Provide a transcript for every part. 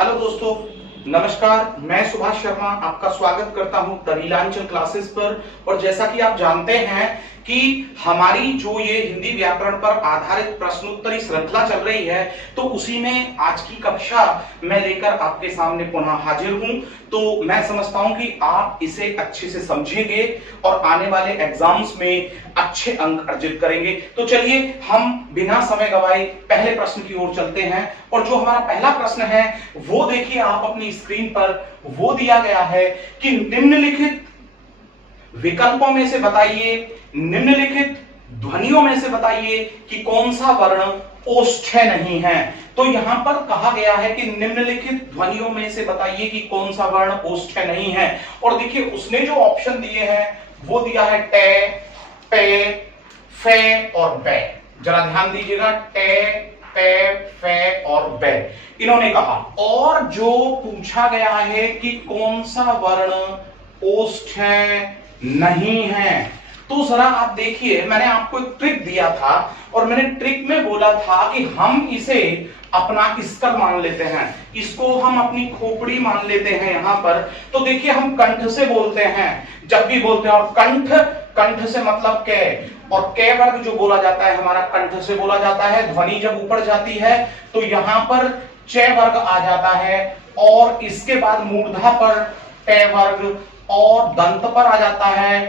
Hello दोस्तों, नमस्कार। मैं सुभाष शर्मा आपका स्वागत करता हूं द नीलांचल क्लासेस पर। और जैसा कि आप जानते हैं कि हमारी जो ये हिंदी व्याकरण पर आधारित प्रश्नोत्तरी श्रृंखला चल रही है, तो उसी में आज की कक्षा मैं लेकर आपके सामने पुनः हाजिर हूं। तो मैं समझता हूं कि आप इसे अच्छे से समझेंगे और आने वाले एग्जाम्स में अच्छे अंक अर्जित करेंगे। तो चलिए हम बिना समय गवाए पहले प्रश्न की ओर चलते हैं। और जो हमारा पहला प्रश्न है वो देखिए आप अपनी स्क्रीन पर, वो दिया गया है कि निम्नलिखित विकल्पों में से बताइए, निम्नलिखित ध्वनियों में से बताइए कि कौन सा वर्ण ओष्ठ्य नहीं है। तो यहां पर कहा गया है कि निम्नलिखित ध्वनियों में से बताइए कि कौन सा वर्ण ओष्ठ्य नहीं है। और देखिए उसने जो ऑप्शन दिए हैं वो दिया है टे, पे, फे और बे। जरा ध्यान दीजिएगा, टे, पे, फे और बे इन्होंने कहा। और जो पूछा गया है कि कौन सा वर्ण ओष्ठ्य नहीं है, तो जरा आप देखिए, मैंने आपको एक ट्रिक दिया था और मैंने ट्रिक में बोला था कि हम इसे अपना स्कल मान लेते हैं, इसको हम अपनी खोपड़ी मान लेते हैं यहां पर। तो देखिए हम कंठ से बोलते हैं जब भी बोलते हैं, और कंठ से मतलब कै, और कै वर्ग जो बोला जाता है हमारा कंठ से बोला जाता है। ध्वनि जब ऊपर जाती है तो यहां पर च वर्ग आ जाता है, और इसके बाद मूर्धा पर टे वर्ग, और दंत पर आ जाता है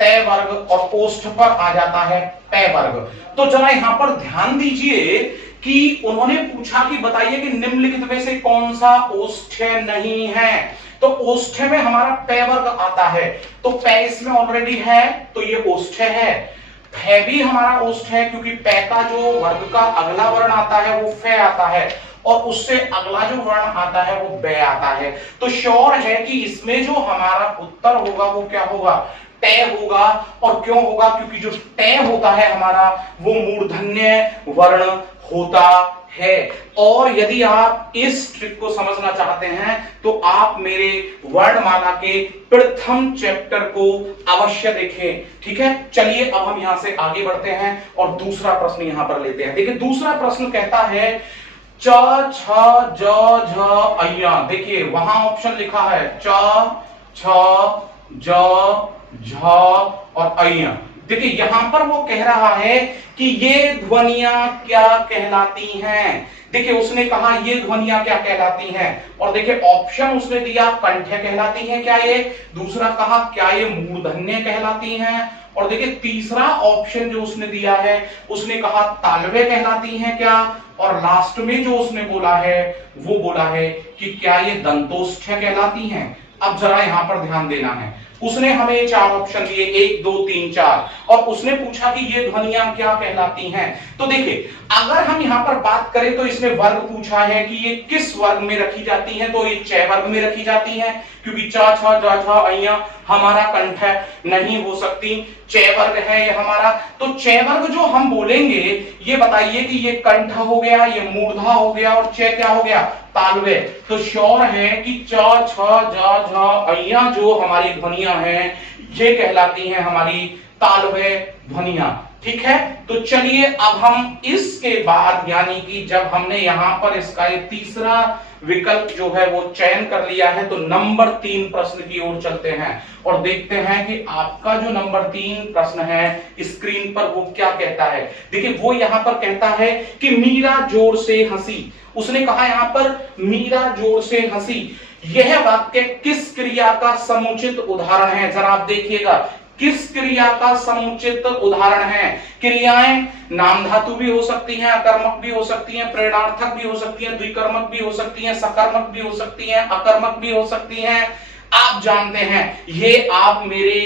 टे वर्ग, और ओष्ठ पर आ जाता है पे वर्ग। तो जरा यहां पर ध्यान दीजिए कि उन्होंने पूछा कि बताइए कि निम्नलिखित में से कौन सा ओष्ठ्य नहीं है। तो ओष्ठ्य में हमारा पे वर्ग आता है, तो पे इसमें ऑलरेडी है तो ये ओष्ठ्य है। फे भी हमारा ओष्ठ्य है क्योंकि पे का जो वर्ग का अगला वर्ण आता है वो फे आता है, और उससे अगला जो वर्ण आता है वो बे आता है। तो श्योर है कि इसमें जो हमारा उत्तर होगा वो क्या होगा, टे होगा। और क्यों होगा, क्योंकि जो टे होता है हमारा वो मूर्धन्य वर्ण होता है। और यदि आप इस ट्रिक को समझना चाहते हैं तो आप मेरे वर्णमाला के प्रथम चैप्टर को अवश्य देखें, ठीक है। चलिए अब हम यहां से आगे बढ़ते हैं और दूसरा प्रश्न यहां पर लेते हैं। देखिए दूसरा प्रश्न कहता है च, छ, ज, झ, अय्या। देखिए वहां ऑप्शन लिखा है च, छ, ज, झ और अय्या। देखिए यहां पर वो कह रहा है कि ये ध्वनियां क्या कहलाती हैं। देखिए उसने कहा ये ध्वनियां क्या कहलाती हैं, और देखिए ऑप्शन उसने दिया कंठ्य कहलाती हैं क्या ये, दूसरा कहा क्या ये मूर्धन्य कहलाती हैं, और देखिए तीसरा ऑप्शन जो उसने दिया है उसने कहा तालव्य कहलाती हैं क्या, और लास्ट में जो उसने बोला है वो बोला है कि क्या ये दंतोष्ठ्य कहलाती हैं। अब जरा यहां पर ध्यान देना है, उसने हमें चार ऑप्शन दिए, 1 2 3 4, और उसने पूछा कि ये ध्वनियां क्या कहलाती हैं। तो देखिए अगर हम यहां पर बात करें तो इसने वर्ग पूछा है कि ये किस वर्ग में रखी जाती हैं, तो ये च वर्ग में रखी जाती हैं, क्योंकि च, छ, ज, झ, अय्या हमारा कंठ नहीं हो सकती, च वर्ग है ये हमारा। तो च वर्ग जो हम बोलेंगे ये बताइए कि ये कंठ हो गया, ये मूर्धा हो गया, और च क्या हो गया, तालव्य। तो श्योर है कि च, छ, ज, झ, अय्या जो हमारी ध्वनियां हैं ये कहलाती हैं हमारी तालव्य ध्वनियां, ठीक है। तो चलिए अब हम इसके बाद, यानी कि जब हमने यहां पर इसका ये तीसरा विकल्प जो है वो चयन कर लिया है, तो नंबर 3 प्रश्न की ओर चलते हैं और देखते हैं कि आपका जो नंबर 3 प्रश्न है स्क्रीन पर वो क्या कहता है। देखिए वो यहां पर कहता है कि मीरा जोर से हंसी। उसने कहा यहां पर मीरा जोर से हंसी, यह वाक्य किस क्रिया का समुचित उदाहरण है। जरा आप देखिएगा किस क्रिया का समुचित उदाहरण है। क्रियाएं नाम धातु भी हो सकती हैं, अकर्मक भी हो सकती हैं, प्रेरणार्थक भी हो सकती हैं, द्विकर्मक भी हो सकती हैं, सकर्मक भी हो सकती हैं, अकर्मक भी हो सकती हैं। आप जानते हैं ये आप मेरे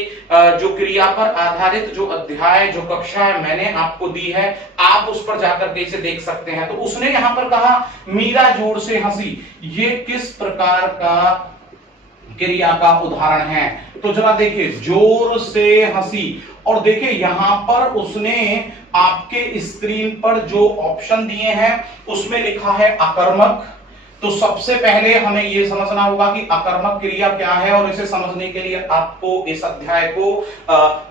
जो क्रिया पर आधारित जो अध्याय जो कक्षा है मैंने आपको दी है, आप उस पर जाकर के इसे देख सकते हैं। तो उसने यहां पर कहा मीरा जोर से हंसी, ये किस प्रकार का क्रिया का उदाहरण है। तो जरा देखिए जोर से हंसी, और देखिए यहां पर उसने आपके स्क्रीन पर जो ऑप्शन दिए हैं उसमें लिखा है अकर्मक। तो सबसे पहले हमें यह समझना होगा कि अकर्मक क्रिया क्या है, और इसे समझने के लिए आपको इस अध्याय को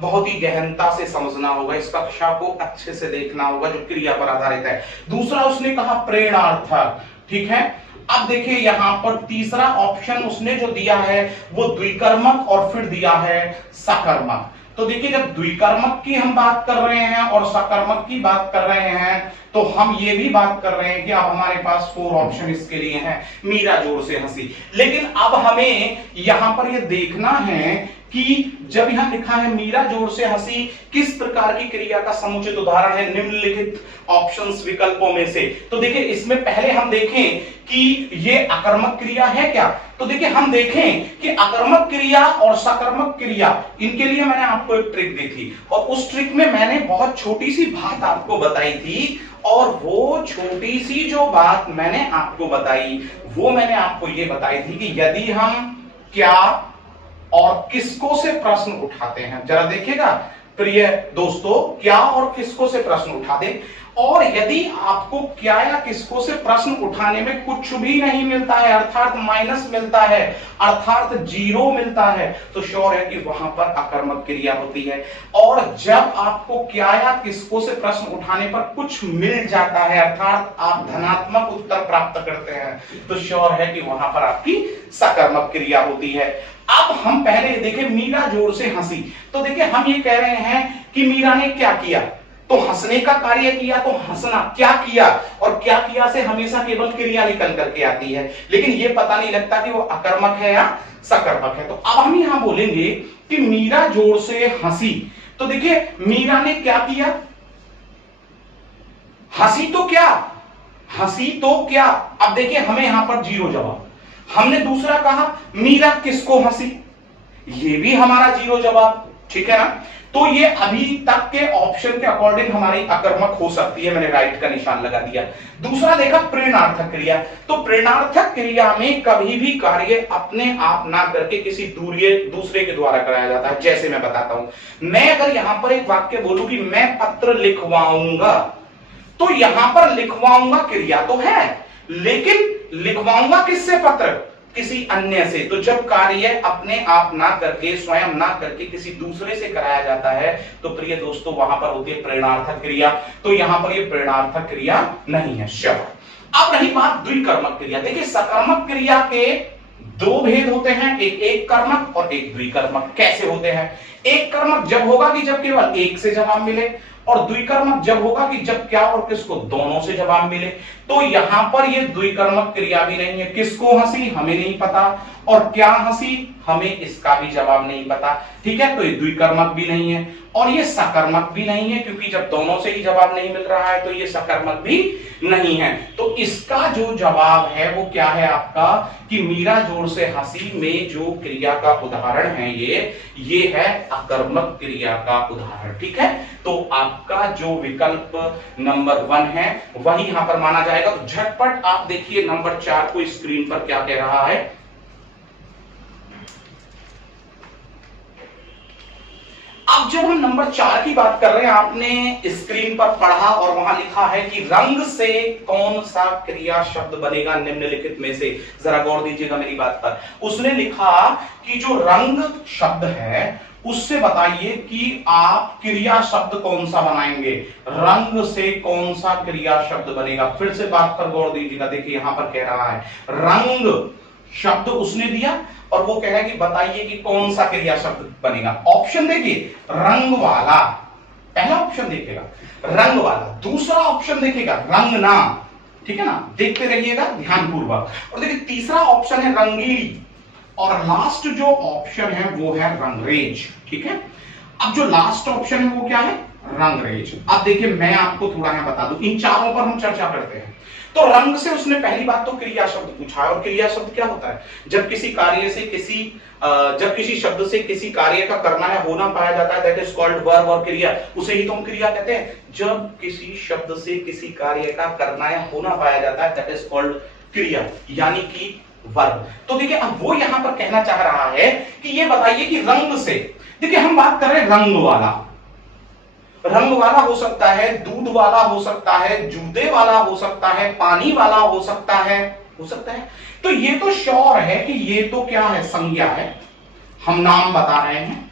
बहुत ही गहनता से समझना होगा, इस कक्षा को अच्छे से देखना होगा जो क्रिया पर आधारित है। दूसरा उसने कहा प्रेरणार्थक, ठीक है। अब देखिए यहां पर तीसरा ऑप्शन उसने जो दिया है वो द्विकर्मक और फिर दिया है सकर्मक। तो देखिए जब द्विकर्मक की हम बात कर रहे हैं और सकर्मक की बात कर रहे हैं तो हम ये भी बात कर रहे हैं कि अब हमारे पास 4 ऑप्शन इसके लिए हैं, मीरा जोर से हंसी। लेकिन अब हमें यहां पर ये देखना है कि जब यहां लिखा है मीरा जोर से हंसी, किस प्रकार की क्रिया का समुचित उदाहरण है निम्नलिखित ऑप्शंस विकल्पों में से। तो देखिए इसमें पहले हम देखें कि ये अकर्मक क्रिया है क्या। तो देखिए हम देखें कि अकर्मक क्रिया और सकर्मक क्रिया, इनके लिए मैंने आपको एक ट्रिक दी थी और उस ट्रिक में मैंने बहुत छोटी सी बात आपको बताई थी। और वो छोटी सी जो बात मैंने आपको बताई वो मैंने आपको ये बताई थी कि यदि हम क्या और किसको से प्रश्न उठाते हैं, जरा देखिएगा प्रिय दोस्तों, क्या और किसको से प्रश्न उठा दे और यदि आपको क्या या किसको से प्रश्न उठाने में कुछ भी नहीं मिलता है, अर्थात माइनस मिलता है, अर्थात 0 मिलता है, तो श्योर है कि वहां पर अकर्मक क्रिया होती है। और जब आपको क्या या किसको से प्रश्न उठाने पर कुछ मिल जाता है, अर्थात आप धनात्मक उत्तर प्राप्त करते हैं, तो श्योर है कि वहां पर आपकी सकर्मक क्रिया होती है। अब हम पहले देखें मीरा जोर से हंसी। तो देखिए हम ये कह रहे हैं कि मीरा ने क्या किया, तो हंसने का कार्य किया, तो हंसना क्या किया, और क्या किया से हमेशा केवल क्रिया निकल करके आती है, लेकिन ये पता नहीं लगता कि वो अकर्मक है या सकर्मक है। तो अब हम यहां बोलेंगे कि मीरा जोर से हंसी। तो देखिए मीरा ने क्या किया, हंसी तो क्या, हंसी तो क्या। अब देखिए हमें यहां पर 0 जवाब। हमने दूसरा कहा मीरा किसको हंसी, ये भी हमारा 0 जवाब, ठीक है ना। तो ये अभी तक के ऑप्शन के अकॉर्डिंग हमारी अकर्मक हो सकती है, मैंने राइट का निशान लगा दिया। दूसरा देखा प्रेरणार्थक क्रिया। तो प्रेरणार्थक क्रिया में कभी भी कार्य अपने आप ना करके किसी दूसरे के द्वारा कराया जाता है। जैसे मैं बताता हूं, मैं अगर यहां पर एक वाक्य बोलूं कि मैं पत्र लिखवाऊंगा, तो यहां पर लिखवाऊंगा क्रिया तो है, लेकिन लिखवाऊंगा किससे पत्र, किसी अन्य से। तो जब कार्य अपने आप ना करके, स्वयं ना करके किसी दूसरे से कराया जाता है, तो प्रिय दोस्तों वहां पर होती है प्रेरणार्थक क्रिया। तो यहां पर ये प्रेरणार्थक क्रिया नहीं है। अब रही बात द्विकर्मक क्रिया। देखिए सकर्मक क्रिया के 2 भेद होते हैं, एक कर्मक और एक द्विकर्मक। कैसे होते हैं, एक कर्मक जब होगा कि जब केवल एक से जवाब मिले, और द्विकर्मक जब होगा कि जब क्या और किसको, दोनों से जवाब मिले। तो यहां पर ये द्विकर्मक क्रिया भी नहीं है, किसको हंसी हमें नहीं पता और क्या हंसी हमें इसका भी जवाब नहीं पता, ठीक है। तो ये द्विकर्मक भी नहीं है और ये सकर्मक भी नहीं है, क्योंकि जब दोनों से ही जवाब नहीं मिल रहा है तो ये सकर्मक भी नहीं है। तो इसका जो जवाब है वो क्या है आपका, कि मीरा जोर से हंसी में जो क्रिया का उदाहरण है ये है अकर्मक क्रिया का उदाहरण, ठीक है। तो आपका जो विकल्प नंबर 1 है वही यहां पर माना जाएगा। तो झटपट आप देखिए नंबर 4 को स्क्रीन पर क्या कह रहा है। अब जब हम नंबर 4 की बात कर रहे हैं, आपने स्क्रीन पर पढ़ा और वहां लिखा है कि रंग से कौन सा क्रिया शब्द बनेगा निम्नलिखित में से। जरा गौर दीजिएगा मेरी बात पर। उसने लिखा कि जो रंग शब्द है उससे बताइए कि आप क्रिया शब्द कौन सा बनाएंगे, रंग से कौन सा क्रिया शब्द बनेगा। फिर से बात पर गौर दीजिएगा। देखिए यहां पर कह रहा है रंग शब्द उसने दिया और वो कह रहा है कि बताइए कि कौन सा क्रिया शब्द बनेगा। ऑप्शन देखिए, रंग वाला, पहला ऑप्शन देखिएगा रंग वाला, दूसरा ऑप्शन देखिएगा रंगना, ठीक है ना, देखते रहिएगा ध्यानपूर्वक। और देखिए तीसरा ऑप्शन है रंगीली और लास्ट जो ऑप्शन है वो है रंगरेज, ठीक है। अब जो लास्ट ऑप्शन है वो क्या है, रंगरेज। अब देखिए मैं आपको थोड़ा यहां बता दूं, इन चारों पर हम चर्चा करते हैं। तो रंग से उसने पहली बात तो क्रिया शब्द पूछा है, और क्रिया शब्द क्या होता है, जब किसी कार्य से जब किसी शब्द से किसी कार्य का करना या होना पाया जाता है, दैट इज कॉल्ड वर्ब, और क्रिया उसे ही तो हम क्रिया कहते हैं। जब किसी शब्द से किसी कार्य का करना या होना पाया जाता है, दैट इज कॉल्ड क्रिया, यानी कि वर्ब। तो देखिए अब वो यहां पर कहना चाह रहा है कि ये बताइए कि रंग से, देखिए हम बात कर रहे हैं रंग वाला, रंग वाला हो सकता है, दूध वाला हो सकता है, जूते वाला हो सकता है, पानी वाला हो सकता है, तो ये तो श्योर है कि ये तो क्या है, संज्ञा है। हम नाम बता रहे हैं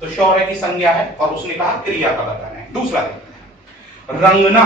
तो श्योर है कि संज्ञा है, और उसने कहा क्रिया का बताना है। दूसरा देखते हैं रंगना।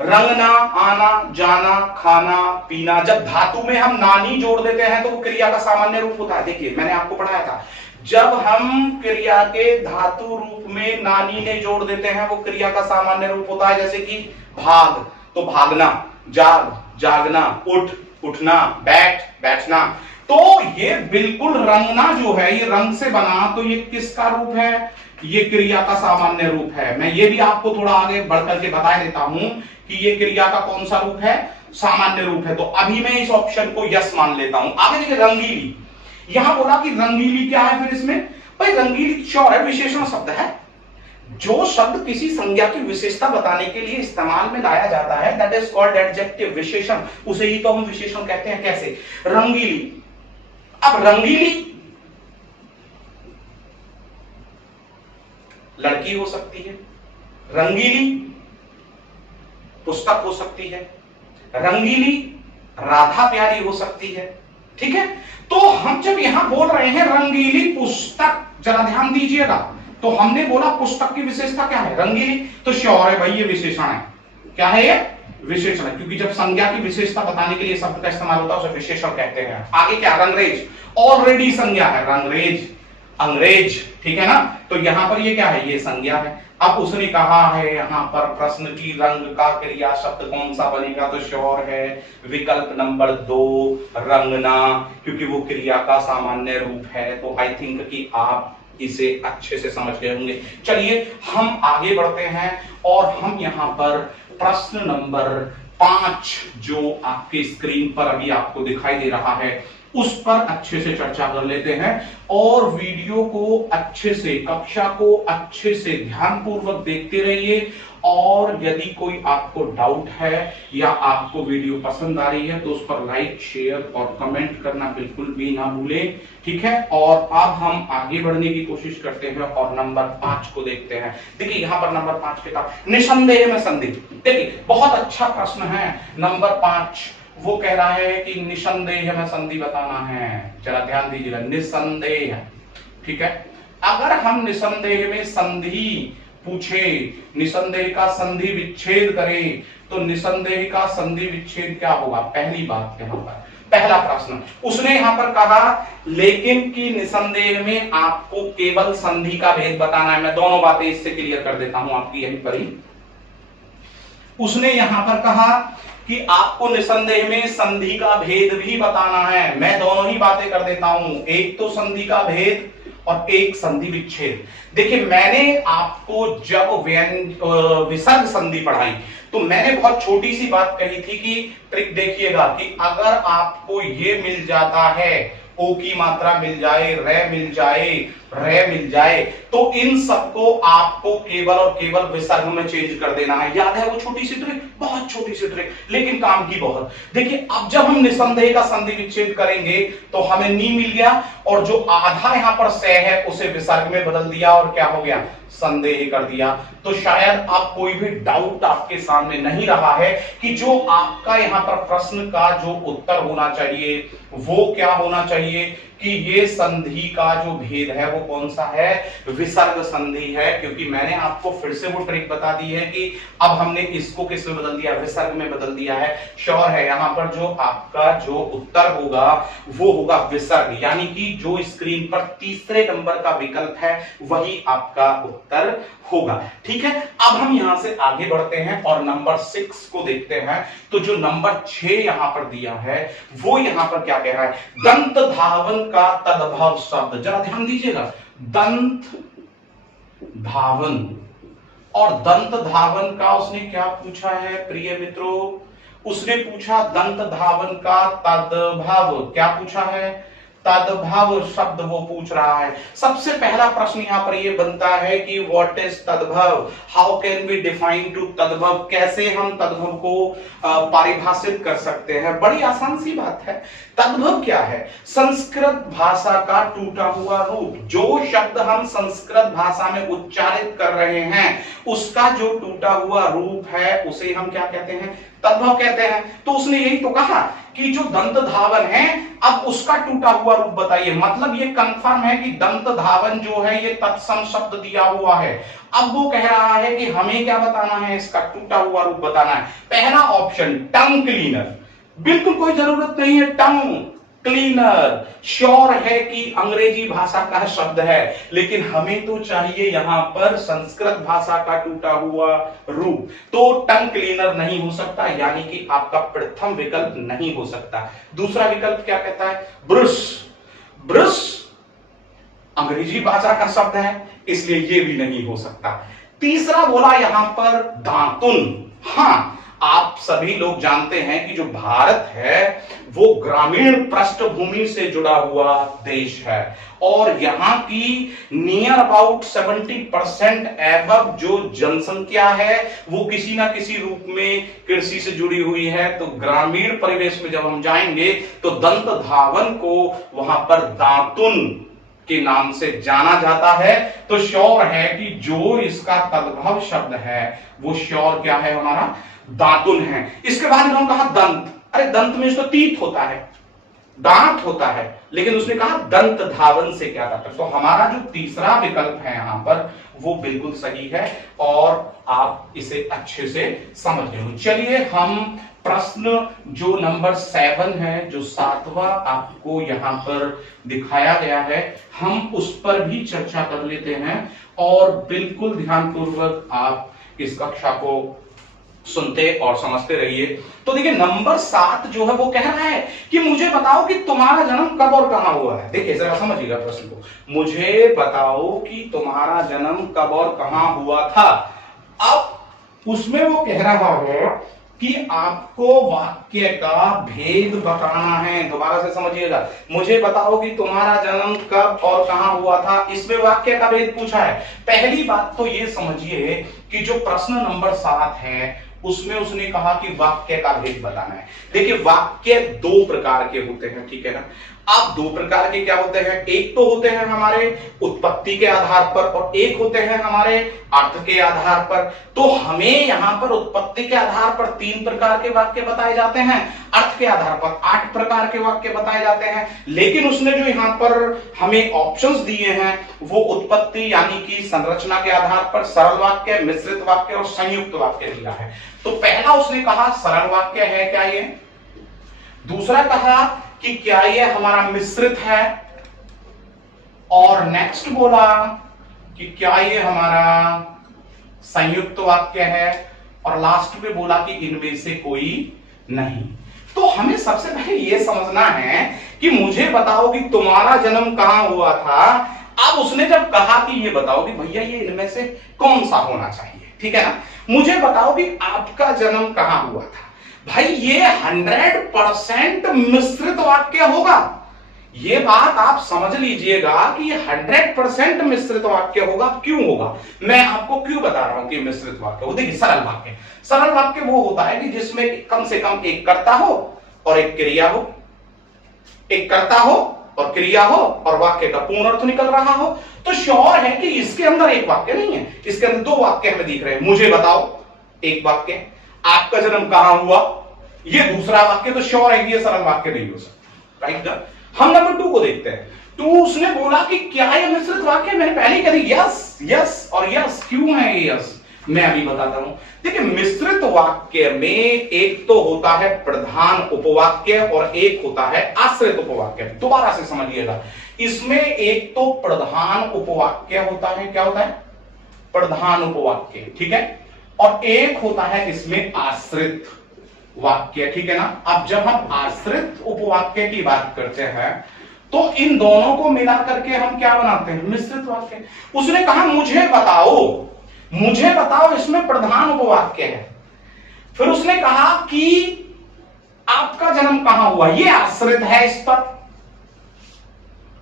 रंगना, आना, जाना, खाना, पीना। जब धातु में हम नानी जोड़ देते हैं तो वो क्रिया का सामान्य रूप होता है। देखिए मैंने आपको पढ़ाया था, जब हम क्रिया के धातु रूप में नानी ने जोड़ देते हैं वो क्रिया का सामान्य रूप होता है। जैसे कि भाग तो भागना, जाग जागना, उठ उठना, बैठ बैठना। तो ये बिल्कुल रंगना जो है ये रंग से बना, तो ये किसका रूप है? ये क्रिया का सामान्य रूप है। मैं ये भी आपको थोड़ा आगे बढ़कर के बता देता हूं कि ये क्रिया का कौन सा रूप है? सामान्य रूप है। तो अभी मैं इस ऑप्शन को यस मान लेता हूं। आगे देखिए रंगीली, यहां बोला कि रंगीली क्या है फिर इसमें? भाई रंगीली श्योर है, विशेषण शब्द है। जो शब्द किसी संज्ञा की विशेषता बताने के लिए इस्तेमाल में लाया जाता है दैट इज कॉल्ड एडजेक्टिव, विशेषण, उसे ही तो हम विशेषण कहते हैं। कैसे? रंगीली। अब रंगीली लड़की हो सकती है, रंगीली पुस्तक हो सकती है, रंगीली राधा प्यारी हो सकती है। ठीक है, तो हम जब यहां बोल रहे हैं रंगीली पुस्तक, जरा ध्यान दीजिएगा, तो हमने बोला पुस्तक की विशेषता क्या है? रंगीली। तो श्योर है भाई ये विशेषण है। क्या है ये? विशेषण है, क्योंकि जब संज्ञा की विशेषता बताने के लिए शब्द का इस्तेमाल होता है उसे विशेषण कहते हैं। आगे क्या? रंगरेज, ऑलरेडी संज्ञा है, रंगरेज, अंग्रेज। ठीक है ना, तो यहां पर ये क्या है? ये संज्ञा है। अब उसने कहा है यहां पर प्रश्न की रंग का क्रिया शब्द कौन सा बनेगा? तो श्योर है विकल्प नंबर 2 रंगना, क्योंकि वो क्रिया का सामान्य रूप है। तो आई थिंक कि आप इसे अच्छे से समझ गए होंगे। चलिए हम आगे बढ़ते हैं और हम यहां पर प्रश्न नंबर 5 जो आपके स्क्रीन पर अभी आपको दिखाई दे रहा है उस पर अच्छे से चर्चा कर लेते हैं। और वीडियो को अच्छे से, कक्षा को अच्छे से ध्यानपूर्वक देखते रहिए। और यदि कोई आपको डाउट है या आपको वीडियो पसंद आ रही है तो उस पर लाइक, शेयर और कमेंट करना बिल्कुल भी ना भूलें। ठीक है, और अब हम आगे बढ़ने की कोशिश करते हैं और नंबर 5 को देखते हैं। देखिए यहां पर नंबर 5 के साथ निसंदेह में संधि। देखिए बहुत अच्छा प्रश्न है नंबर 5। वो कह रहा है कि निसंदेह में संधि बताना है। जरा ध्यान दीजिएगा, निसंदेह। ठीक है, अगर हम निसंदेह में संधि पूछे, निसंदेह का संधि विच्छेद करें, तो निसंदेह का संधि विच्छेद क्या होगा? पहली बात यहां पर पहला प्रश्न उसने यहां पर कहा लेकिन कि निसंदेह में आपको केवल संधि का भेद बताना है। मैं दोनों बातें इससे क्लियर कर देता हूं आपकी यहीं पर ही। उसने यहां पर कहा कि आपको निसंदेह में संधि का भेद भी बताना है। मैं दोनों ही बातें कर देता हूं, एक तो संधि का भेद और एक संधि विच्छेद। देखिए मैंने आपको जब विसर्ग संधि पढ़ाई तो मैंने बहुत छोटी सी बात कही थी कि ट्रिक देखिएगा कि अगर आपको ये मिल जाता है, ओ की मात्रा मिल जाए, रे मिल जाए, रे मिल जाए, तो इन सबको आपको केवल और केवल विसर्ग में चेंज कर देना है। याद है वो छोटी सी ट्रिक? बहुत छोटी सी ट्रिक लेकिन काम की बहुत। देखिए अब जब हम निसंदेह का संधि विच्छेद करेंगे तो हमें नी मिल गया और जो आधा यहां पर सह है उसे विसर्ग में बदल दिया और क्या हो गया? संदेह कर दिया। तो शायद अब कोई भी डाउट आपके सामने नहीं रहा है कि जो आपका यहां पर प्रश्न का जो उत्तर होना चाहिए वो क्या होना चाहिए कि ये संधि का जो भेद है वो कौन सा है? विसर्ग संधि है। क्योंकि मैंने आपको फिर से वो ट्रिक बता दी है कि अब हमने इसको किस में बदल दिया? विसर्ग में बदल दिया है। श्योर है यहां पर जो आपका जो उत्तर होगा वो होगा विसर्ग, यानी कि जो स्क्रीन पर तीसरे नंबर का विकल्प है वही आपका उत्तर होगा। ठीक है, अब हम यहां से आगे बढ़ते हैं और नंबर 6 को देखते हैं। तो जो नंबर 6 यहां पर दिया है वो यहां पर क्या कह रहा है? दंत धावन का तद्भव शब्द। जरा ध्यान दीजिएगा, दंत धावन और दंत धावन का उसने क्या पूछा है प्रिय मित्रों? उसने पूछा दंत धावन का तद्भव। क्या पूछा है? तद्भव शब्द वो पूछ रहा है। सबसे पहला प्रश्न यहां पर ये बनता है कि व्हाट इज तद्भव? How can we define to तद्भव? कैसे हम तद्भव को परिभाषित कर सकते हैं? बड़ी आसान सी बात है। तद्भव क्या है? संस्कृत भाषा का टूटा हुआ रूप। जो शब्द हम संस्कृत भाषा में उच्चारित कर रहे हैं उसका जो टूटा हुआ रूप है उसे हम क्या कहते हैं? तद्भव कहते हैं। तो उसने यही तो कहा कि जो दंत धावन है अब उसका टूटा हुआ रूप बताइए। मतलब ये कंफर्म है कि दंत धावन जो है ये तत्सम शब्द दिया हुआ है। अब वो कह रहा है कि हमें क्या बताना है, इसका टूटा हुआ रूप बताना है। पहला ऑप्शन टंग क्लीनर, बिल्कुल कोई जरूरत नहीं है टंग क्लीनर, श्योर है कि अंग्रेजी भाषा का शब्द है, लेकिन हमें तो चाहिए यहां पर संस्कृत भाषा का टूटा हुआ रूप। तो टंग क्लीनर नहीं हो सकता, यानी कि आपका प्रथम विकल्प नहीं हो सकता। दूसरा विकल्प क्या कहता है, ब्रश, ब्रश अंग्रेजी भाषा का शब्द है, इसलिए ये भी नहीं हो सकता। तीसरा बोला यहां पर दातुन। हाँ, आप सभी लोग जानते हैं कि जो भारत है वो ग्रामीण पृष्ठभूमि से जुड़ा हुआ देश है और यहाँ की नियर अबाउट 70% एवब जो जनसंख्या है वो किसी ना किसी रूप में कृषि से जुड़ी हुई है। तो ग्रामीण परिवेश में जब हम जाएंगे तो दंत धावन को वहां पर दातुन के नाम से जाना जाता है। तो श्योर है कि जो इसका तद्भव शब्द है वो श्योर क्या है, हमारा दातुन है। इसके बाद इन्होंने कहा दंत, अरे दंत में इसको तीत होता है, दांत होता है, लेकिन उसने कहा दंत धावन से क्या था। तो हमारा जो तीसरा विकल्प है यहां पर वो बिल्कुल सही है और आप इसे अच्छे से समझ गए। चलिए हम प्रश्न जो नंबर 7 है, जो 7वां आपको यहां पर दिखाया गया है, हम उस पर भी चर्चा कर लेते हैं और बिल्कुल ध्यानपूर्वक आप इस कक्षा को सुनते और समझते रहिए। तो देखिए नंबर 7 जो है वो कह रहा है कि मुझे बताओ कि तुम्हारा जन्म कब और कहां हुआ है। देखिए जरा समझिएगा प्रश्न को, मुझे बताओ कि तुम्हारा जन्म कब और कहां हुआ था। अब उसमें वो कह रहा है कि आपको वाक्य का भेद बताना है। दोबारा से समझिएगा, मुझे बताओ कि तुम्हारा जन्म कब और कहां हुआ था, इसमें वाक्य का भेद पूछा है। पहली बात तो ये समझिए कि जो प्रश्न नंबर 7 है उसमें उसने कहा कि वाक्य का भेद बताना है। देखिए वाक्य 2 प्रकार के होते हैं, ठीक है ना। अब 2 प्रकार के क्या होते हैं, एक तो होते हैं हमारे उत्पत्ति के आधार पर और एक होते हैं हमारे अर्थ के आधार पर। तो हमें यहां पर उत्पत्ति के आधार पर 3 प्रकार के वाक्य बताए जाते हैं, अर्थ के आधार पर 8 प्रकार के वाक्य बताए जाते हैं। लेकिन उसने जो यहां पर हमें ऑप्शंस दिए हैं वो उत्पत्ति यानी कि संरचना के आधार पर सरल वाक्य, मिश्रित वाक्य और संयुक्त वाक्य दिया है। तो पहला उसने कहा सरल वाक्य है क्या ये, दूसरा कहा कि क्या ये हमारा मिश्रित है, और नेक्स्ट बोला कि क्या ये हमारा संयुक्त वाक्य है, और लास्ट में बोला कि इनमें से कोई नहीं। तो हमें सबसे पहले यह समझना है कि मुझे बताओ कि तुम्हारा जन्म कहां हुआ था। अब उसने जब कहा कि ये बताओ कि भैया ये इनमें से कौन सा होना चाहिए, ठीक है ना, मुझे बताओ कि आपका जन्म कहां हुआ था, भाई ये 100% मिश्रित वाक्य होगा। ये बात आप समझ लीजिएगा कि ये 100% मिश्रित वाक्य होगा। क्यों होगा, मैं आपको क्यों बता रहा हूं कि मिश्रित वाक्य हो। देखिए सरल वाक्य, सरल वाक्य वो होता है कि जिसमें कम से कम एक कर्ता हो और एक क्रिया हो, एक कर्ता हो और क्रिया हो और वाक्य का पूर्ण अर्थ निकल रहा हो। तो श्योर है कि इसके अंदर एक वाक्य नहीं है, इसके अंदर 2 वाक्य हमें दिख रहे हैं। मुझे बताओ एक वाक्य, आपका जन्म कहां हुआ ये दूसरा वाक्य। तो श्योर है कि ये सरल वाक्य नहीं हो सकता, राइट ना। हम नंबर 2 को देखते हैं। तो उसने बोला कि क्या ये मिश्रित वाक्य, मैंने पहले कह दी यस यस और यस। क्यों है ये यस, मैं अभी बताता हूं। देखिए मिश्रित वाक्य में एक तो होता है प्रधान उपवाक्य और एक होता है आश्रित उपवाक्य। दोबारा से समझिएगा, इसमें एक तो प्रधान उपवाक्य होता है, क्या होता है, प्रधान उपवाक्य, ठीक है, और एक होता है इसमें आश्रित वाक्य, ठीक है ना। अब जब हम आश्रित उपवाक्य की बात करते हैं तो इन दोनों को मिला करके हम क्या बनाते हैं, मिश्रित वाक्य। उसने कहा मुझे बताओ, मुझे बताओ इसमें प्रधान उपवाक्य है। फिर उसने कहा कि आपका जन्म कहां हुआ, ये आश्रित है इस पर,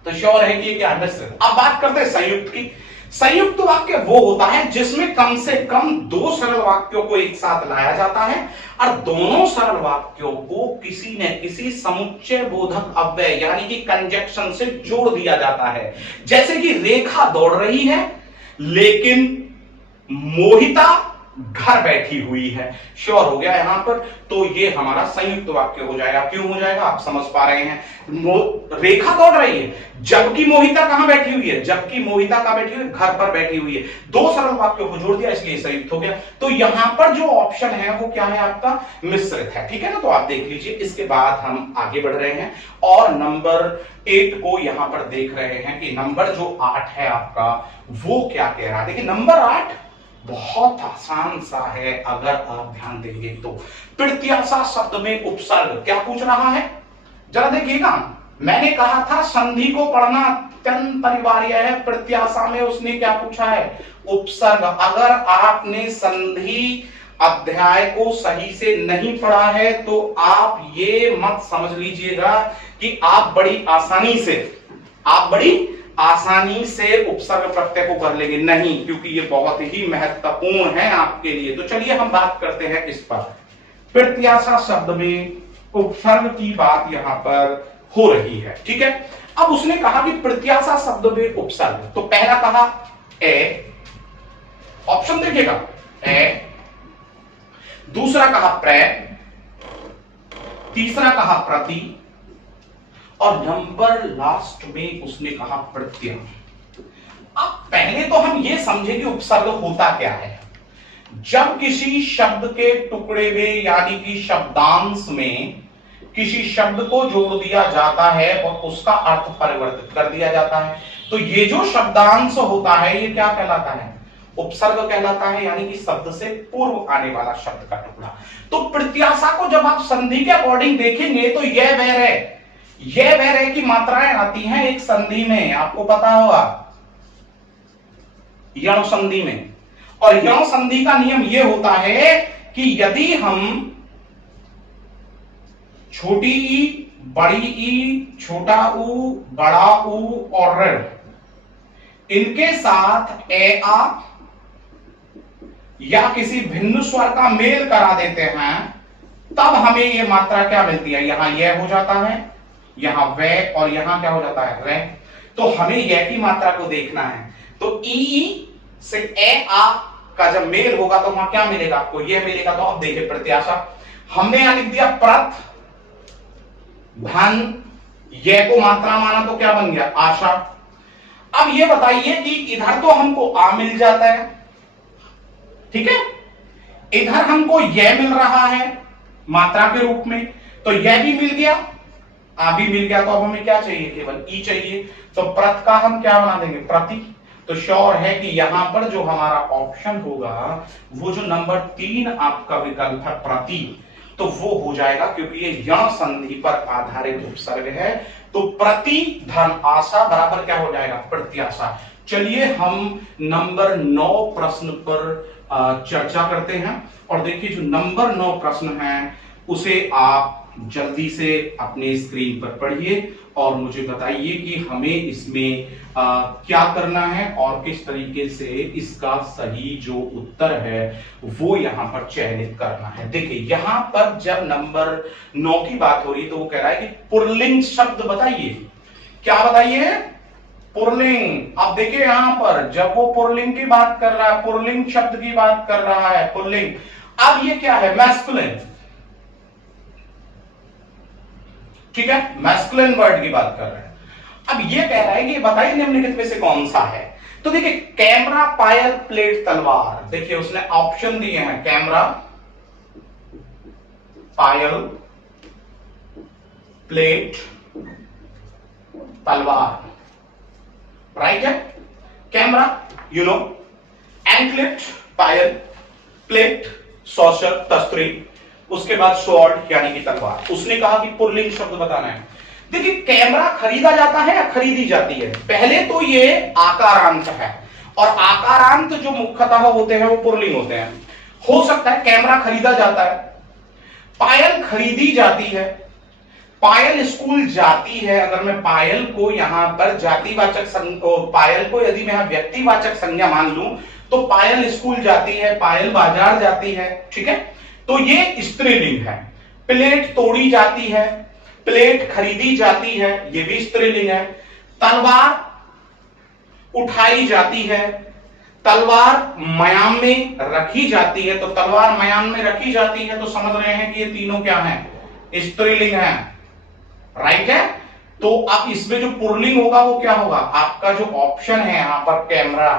तो श्योर है कि ये क्या, मिश्रित। अब बात करते हैं संयुक्त की। संयुक्त वाक्य वो होता है जिसमें कम से कम 2 सरल वाक्यों को एक साथ लाया जाता है और दोनों सरल वाक्यों को किसी न किसी समुच्चय बोधक अव्यय यानी कि कंजक्शन से जोड़ दिया जाता है। जैसे कि रेखा दौड़ रही है लेकिन मोहिता घर बैठी हुई है। श्योर हो गया यहां पर, तो ये हमारा संयुक्त वाक्य हो जाएगा। क्यों हो जाएगा, आप समझ पा रहे हैं, रेखा दौड़ रही है, जबकि मोहिता कहां बैठी हुई है, जबकि मोहिता कहां बैठी हुई है, घर पर बैठी हुई है। दो सरल वाक्यों को जोड़ दिया, इसलिए संयुक्त हो गया। तो यहां पर जो ऑप्शन है वो क्या है, आपका मिश्रित है। ठीक है ना, तो आप देख लीजिए। इसके बाद हम आगे बढ़ रहे हैं और नंबर 8 को यहां पर देख रहे हैं कि नंबर जो 8 है आपका, वो क्या कह रहा है। देखिए नंबर 8 बहुत आसान सा है अगर आप ध्यान देंगे तो। प्रत्याशा शब्द में उपसर्ग क्या पूछ रहा है, जरा देखिएगा। मैंने कहा था संधि को पढ़ना अत्यंत अनिवार्य है। प्रत्याशा में उसने क्या पूछा है, उपसर्ग। अगर आपने संधि अध्याय को सही से नहीं पढ़ा है तो आप ये मत समझ लीजिएगा कि आप बड़ी आसानी से उपसर्ग प्रत्यय को कर लेंगे, नहीं, क्योंकि ये बहुत ही महत्वपूर्ण है आपके लिए। तो चलिए हम बात करते हैं इस पर। प्रत्याशा शब्द में उपसर्ग की बात यहां पर हो रही है। ठीक है, अब उसने कहा कि प्रत्याशा शब्द में उपसर्ग, तो पहला कहा ए, ऑप्शन देखिएगा, ए, दूसरा कहा प्र, तीसरा कहा प्रति, और नंबर लास्ट में उसने कहा प्रत्यय। अब पहले तो हम ये समझे कि उपसर्ग होता क्या है। जब किसी शब्द के टुकड़े में यानी कि शब्दांश में किसी शब्द को जोड़ दिया जाता है और उसका अर्थ परिवर्तित कर दिया जाता है, तो ये जो शब्दांश होता है ये क्या कहलाता है, उपसर्ग कहलाता है, यानी कि शब्द से पूर्व आने वाला शब्द का टुकड़ा। तो प्रत्याशा को जब आप संधि के अकॉर्डिंग देखेंगे तो यह वह की मात्राएं आती हैं एक संधि में, आपको पता होगा, यण संधि में। और यण संधि का नियम यह होता है कि यदि हम छोटी ई, बड़ी ई, छोटा ऊ, बड़ा ऊ और ऋ इनके साथ ए आ या किसी भिन्न स्वर का मेल करा देते हैं, तब हमें यह मात्रा क्या मिलती है, यहां यह हो जाता है, यहां वे, और यहां क्या हो जाता है, रे। तो हमें यह की मात्रा को देखना है। तो ई से ए आ का जब मेल होगा तो वहां क्या मिलेगा आपको, यह मिलेगा। तो अब देखिए प्रत्याशा, हमने यहां लिख दिया प्रत, धन, यह को मात्रा माना तो क्या बन गया, आशा। अब ये बताइए कि इधर तो हमको आ मिल जाता है, ठीक है, इधर हमको यह मिल रहा है मात्रा के रूप में, तो यह भी मिल गया, आ भी मिल गया। तो अब हमें क्या चाहिए, केवल ई चाहिए। तो प्रत का हम क्या बना देंगे, प्रति। तो श्योर है कि यहां पर जो हमारा ऑप्शन होगा वो जो नंबर 3 आपका विकल्प है प्रति, तो वो हो जाएगा, क्योंकि ये यण संधि पर आधारित उपसर्ग है। तो प्रति धन आशा बराबर क्या हो जाएगा, प्रत्याशा। चलिए हम नंबर 9 प्रश्न पर चर्चा करते हैं। और देखिए जो नंबर 9 प्रश्न है उसे आप जल्दी से अपने स्क्रीन पर पढ़िए और मुझे बताइए कि हमें इसमें क्या करना है और किस तरीके से इसका सही जो उत्तर है वो यहां पर चयनित करना है। देखिए यहां पर जब नंबर 9 की बात हो रही है तो वो कह रहा है कि पुल्लिंग शब्द बताइए। क्या बताइए, पुल्लिंग। अब देखिए यहां पर जब वो पुल्लिंग की बात कर रहा है, पुल्लिंग शब्द की बात कर रहा है, पुल्लिंग। अब ये क्या है, मैस्कुलिन, ठीक है, मैस्कुलिन वर्ड की बात कर रहे हैं। अब ये कह रहा है कि बताइए निम्नलिखित में से कौन सा है। तो देखिए कैमरा, पायल, प्लेट, तलवार। देखिए उसने ऑप्शन दिए हैं, कैमरा, पायल, प्लेट, तलवार। राइट है, कैमरा यू नो, एंकलेट, पायल, प्लेट, सॉसर, तस्तरी, उसके बाद स्वॉर्ड यानी कि तलवार। उसने कहा कि पुल्लिंग शब्द बताना है। देखिए कैमरा खरीदा जाता है या खरीदी जाती है, पहले तो ये आकारांत है और आकारांत जो मुख्यतः होते हैं वो पुल्लिंग होते हैं। हो सकता है कैमरा खरीदा जाता है, पायल खरीदी जाती है, पायल स्कूल जाती है। अगर मैं पायल को यहां पर जातिवाचक पायल को यदि मैं व्यक्तिवाचक संज्ञा मान लूं तो पायल स्कूल जाती है, पायल बाजार जाती है, ठीक है, तो ये स्त्रीलिंग है। प्लेट तोड़ी जाती है, प्लेट खरीदी जाती है, ये भी स्त्रीलिंग है। तलवार उठाई जाती है, तलवार मयान में रखी जाती है, तो तलवार मयान में रखी जाती है, तो समझ रहे हैं कि ये तीनों क्या हैं, स्त्रीलिंग हैं, राइट है। तो अब इसमें जो पुल्लिंग होगा वो क्या होगा, आपका जो ऑप्शन है यहां पर कैमरा,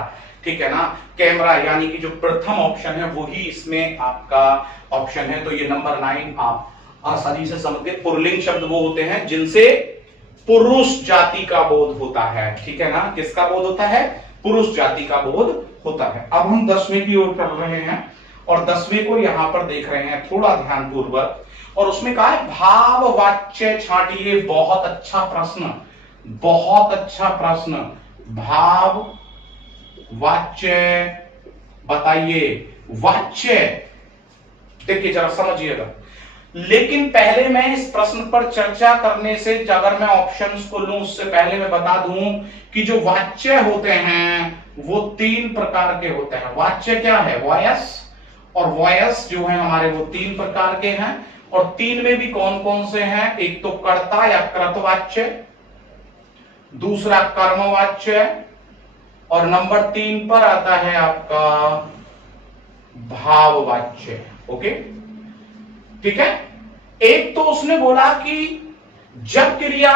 ठीक है ना, कैमरा, यानी कि जो प्रथम ऑप्शन है वही इसमें आपका ऑप्शन है। तो ये नंबर 9 आप आसानी से समझते। पुल्लिंग शब्द वो होते हैं जिनसे पुरुष जाति का बोध होता है, ठीक है ना, किसका बोध होता है, पुरुष जाति का बोध होता है। अब हम 10वें की ओर पढ़ रहे हैं और 10वें को यहां पर देख रहे हैं थोड़ा ध्यानपूर्वक, और उसमें कहा है भाववाच्य छांटिए। बहुत अच्छा प्रश्न, बहुत अच्छा प्रश्न। भाव वाच्य बताइए, वाच्य, देखिए जरा समझिएगा। लेकिन पहले मैं इस प्रश्न पर चर्चा करने से, अगर मैं ऑप्शंस को लूं उससे पहले मैं बता दूं कि जो वाच्य होते हैं वो 3 प्रकार के होते हैं। वाच्य क्या है, वॉयस, और वॉयस जो है हमारे वो 3 प्रकार के हैं। और 3 में भी कौन कौन से हैं, एक तो कर्ता या कृतवाच्य, दूसरा कर्मवाच्य, और नंबर 3 पर आता है आपका भाववाच्य। ओके, ठीक है। एक तो उसने बोला कि जब क्रिया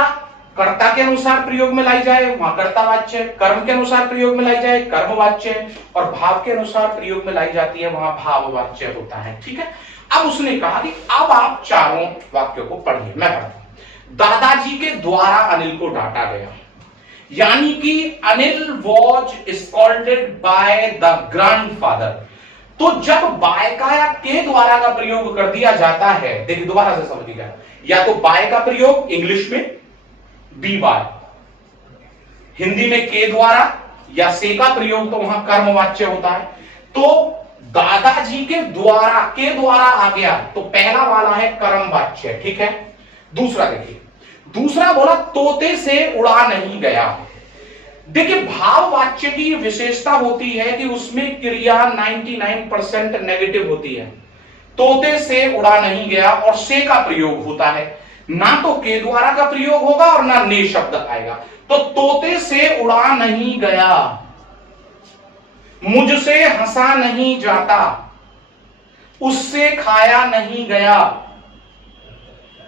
कर्ता के अनुसार प्रयोग में लाई जाए वहां कर्तावाच्य, कर्म के अनुसार प्रयोग में लाई जाए कर्मवाच्य, और भाव के अनुसार प्रयोग में लाई जाती है वहां भाववाच्य होता है, ठीक है। अब उसने कहा कि अब आप चारों वाक्यों को पढ़िए, मैं पढ़ता हूं। दादाजी के द्वारा अनिल को डांटा गया, यानी कि Anil was scolded by the grandfather. तो जब बाय का या के द्वारा का प्रयोग कर दिया जाता है, देखिए दोबारा से समझिएगा, या तो बाय का प्रयोग इंग्लिश में बी बाय, हिंदी में के द्वारा, या से का प्रयोग तो वहां कर्मवाच्य होता है। तो दादाजी के द्वारा, के द्वारा आ गया तो पहला वाला है कर्मवाच्य, ठीक है। दूसरा देखिए, दूसरा बोला तोते से उड़ा नहीं गया। देखिए भाववाच्य की विशेषता होती है कि उसमें क्रिया 99% नेगेटिव होती है। तोते से उड़ा नहीं गया और से का प्रयोग होता है, ना तो के द्वारा का प्रयोग होगा और ना ने शब्द आएगा। तो तोते से उड़ा नहीं गया, मुझसे हंसा नहीं जाता, उससे खाया नहीं गया,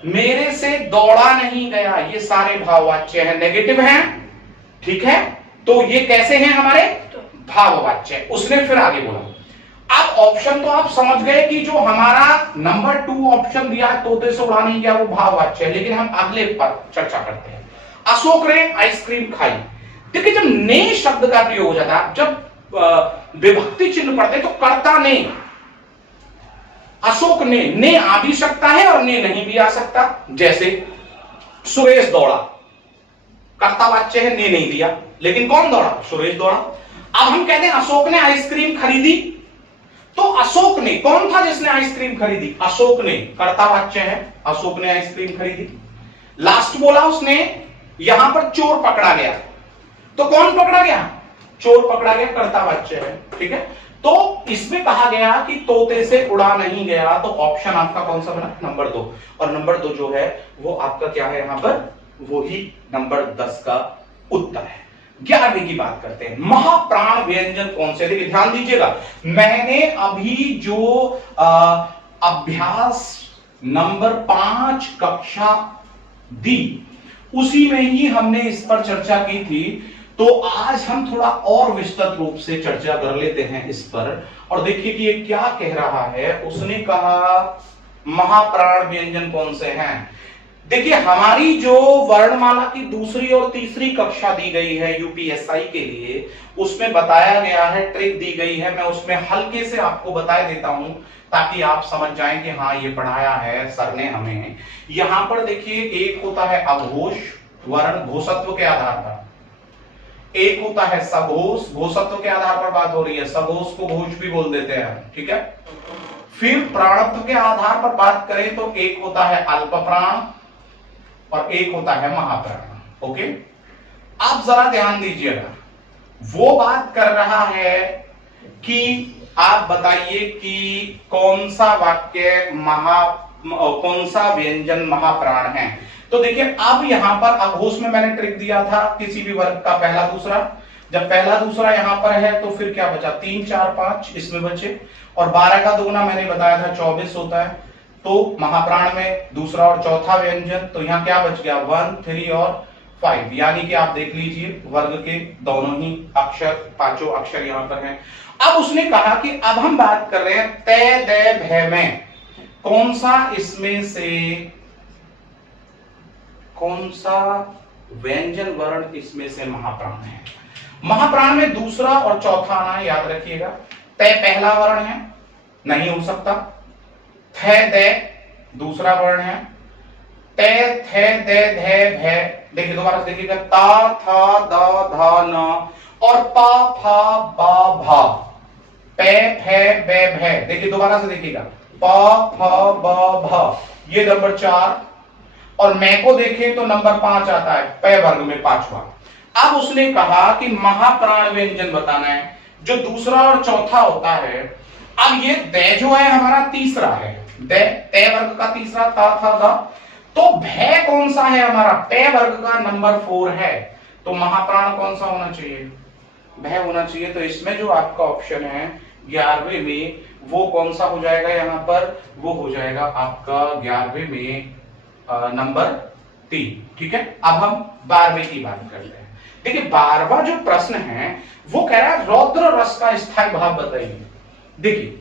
मेरे से दौड़ा नहीं गया, ये सारे भाववाच्य हैं, नेगेटिव हैं, ठीक है। तो ये कैसे हैं हमारे भाववाच्य। उसने फिर आगे बोला, अब ऑप्शन तो आप समझ गए कि जो हमारा नंबर 2 ऑप्शन दिया है तोते से उड़ा नहीं गया वो भाववाच्य है। लेकिन हम अगले पर चर्चा करते हैं। अशोक ने आइसक्रीम खाई। देखिए जब ने शब्द का प्रयोग हो जाता है, जब विभक्ति चिन्ह पड़ते तो कर्ता ने, अशोक ने आ भी सकता है और ने नहीं भी आ सकता। जैसे सुरेश दौड़ा, कर्तावाच्य है, ने नहीं दिया, लेकिन कौन दौड़ा, सुरेश दौड़ा। अब हम कहते हैं अशोक ने आइसक्रीम खरीदी, तो अशोक ने कौन था जिसने आइसक्रीम खरीदी, अशोक ने, कर्तावाच्य है, अशोक ने आइसक्रीम खरीदी। लास्ट बोला उसने, यहां पर चोर पकड़ा गया, तो कौन पकड़ा गया, चोर पकड़ा गया, कर्तावाच्य है, ठीक है। तो इसमें कहा गया कि तोते से उड़ा नहीं गया, तो ऑप्शन आपका कौन सा बना, नंबर 2। और नंबर 2 जो है वो आपका क्या है यहां पर, वो ही नंबर 10 का उत्तर है। 11वीं की बात करते हैं, महाप्राण व्यंजन कौन से। देखिए ध्यान दीजिएगा, मैंने अभी जो अभ्यास नंबर 5 कक्षा दी उसी में ही हमने इस पर चर्चा की थी। तो आज हम थोड़ा और विस्तृत रूप से चर्चा कर लेते हैं इस पर, और देखिए कि ये क्या कह रहा है। उसने कहा महाप्राण व्यंजन कौन से हैं। देखिए हमारी जो वर्णमाला की दूसरी और तीसरी कक्षा दी गई है यूपीएसआई के लिए, उसमें बताया गया है, ट्रिक दी गई है, मैं उसमें हल्के से आपको बता देता हूं ताकि आप समझ जाएं कि हाँ ये पढ़ाया है सर ने हमें। यहां पर देखिए एक होता है अघोष वर्ण घोषत्व के आधार पर, एक होता है सघोष, घोषत्व के आधार पर बात हो रही है, सघोष को घोष भी बोल देते हैं, ठीक है। फिर प्राणत्व के आधार पर बात करें तो एक होता है अल्प प्राण और एक होता है महाप्राण। ओके, आप जरा ध्यान दीजिएगा, वो बात कर रहा है कि आप बताइए कि कौन सा वाक्य कौन सा व्यंजन महाप्राण है। तो देखिए अब यहां पर अघोष में मैंने ट्रिक दिया था, किसी भी वर्ग का पहला दूसरा, जब पहला दूसरा यहां पर है तो फिर क्या बचा, 3 4 5 इसमें बचे, और 12 का दुगना मैंने बताया था 24 होता है। तो महाप्राण में दूसरा और चौथा व्यंजन, तो यहाँ क्या बच गया, 1 3 और 5, यानी कि आप देख लीजिए वर्ग के दोनों ही अक्षर, पांचों अक्षर यहां पर हैं। अब उसने कहा कि अब हम बात कर रहे हैं तय दय भय में कौन सा इसमें से, कौन सा व्यंजन वर्ण इसमें से महाप्राण है। महाप्राण में दूसरा और चौथा आना है, याद रखिएगा। तय पहला वर्ण है, नहीं हो सकता। थ दय दूसरा वर्ण है। तय थ दय धय भय, देखिए दोबारा से देखिएगा, ता था दा धा न और पा फा बा भा, पे फे बे भय, देखिए दोबारा से देखिएगा, पा फा बा भा, ये नंबर 4, और मैं को देखें तो नंबर 5 आता है, पे वर्ग में पांचवा। अब उसने कहा कि महाप्राण व्यंजन बताना है, जो दूसरा और चौथा होता है। अब ये दय जो है हमारा तीसरा है, दय तय वर्ग का तीसरा, ता था दा, तो भय कौन सा है हमारा, पे वर्ग का नंबर 4 है, तो महाप्राण कौन सा होना चाहिए, भय होना चाहिए। तो इसमें जो आपका ऑप्शन है 11वें में, वो कौन सा हो जाएगा यहां पर, वो हो जाएगा आपका 11वें में नंबर 3, ठीक है। अब हम 12वें की बात करते हैं। देखिए 12वां जो प्रश्न है वो कह रहा है रौद्र रस का स्थायी भाव बताइए। देखिए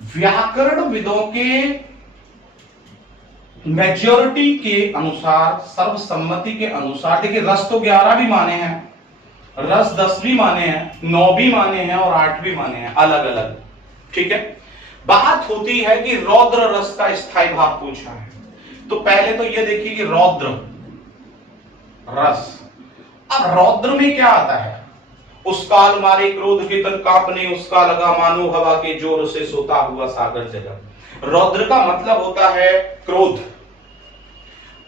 व्याकरण विदों के मेजॉरिटी के अनुसार, सर्वसम्मति के अनुसार, देखिए रस तो 11 भी माने हैं, रस 10 भी माने हैं, 9 भी माने हैं और 8 भी माने हैं, अलग अलग, ठीक है। बात होती है कि रौद्र रस का स्थायी भाव पूछा है, तो पहले तो ये देखिए कि रौद्र रस, अब रौद्र में क्या आता है, उस काल मारे क्रोध के तन कांपने, उसका लगा मानो हवा के जोर से सोता हुआ सागर जगा। रौद्र का मतलब होता है क्रोध।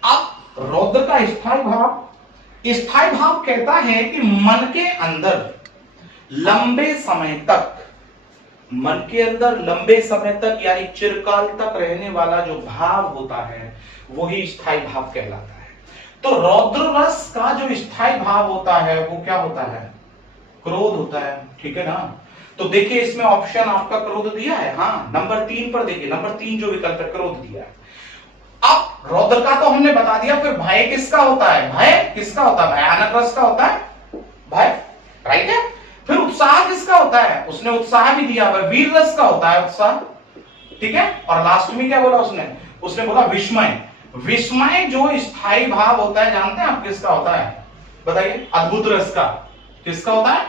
अब रौद्र का स्थायी भाव, स्थायी भाव कहता है कि मन के अंदर लंबे समय तक, मन के अंदर लंबे समय तक यानी चिरकाल तक रहने वाला जो भाव होता है वही स्थायी भाव कहलाता है। तो रौद्र रस का जो स्थायी भाव होता है वो क्या होता है, क्रोध होता है, ठीक है ना। तो देखिए इसमें ऑप्शन आपका क्रोध दिया है, हाँ नंबर 3 पर देखिए, नंबर 3 जो विकल्प है क्रोध दिया है। अब रौद्र का तो हमने बता दिया, फिर भय किसका होता है, भय किसका होता है, भयानक रस का होता है भय, राइट है। फिर उत्साह किसका होता है, उसने उत्साह भी दिया, वीर रस का होता है उत्साह, ठीक है। और लास्ट में क्या बोला उसने बोला विस्मय। विस्मय जो स्थायी भाव होता है जानते हैं आप किसका होता है, बताइए, अद्भुत रस का, किसका होता है,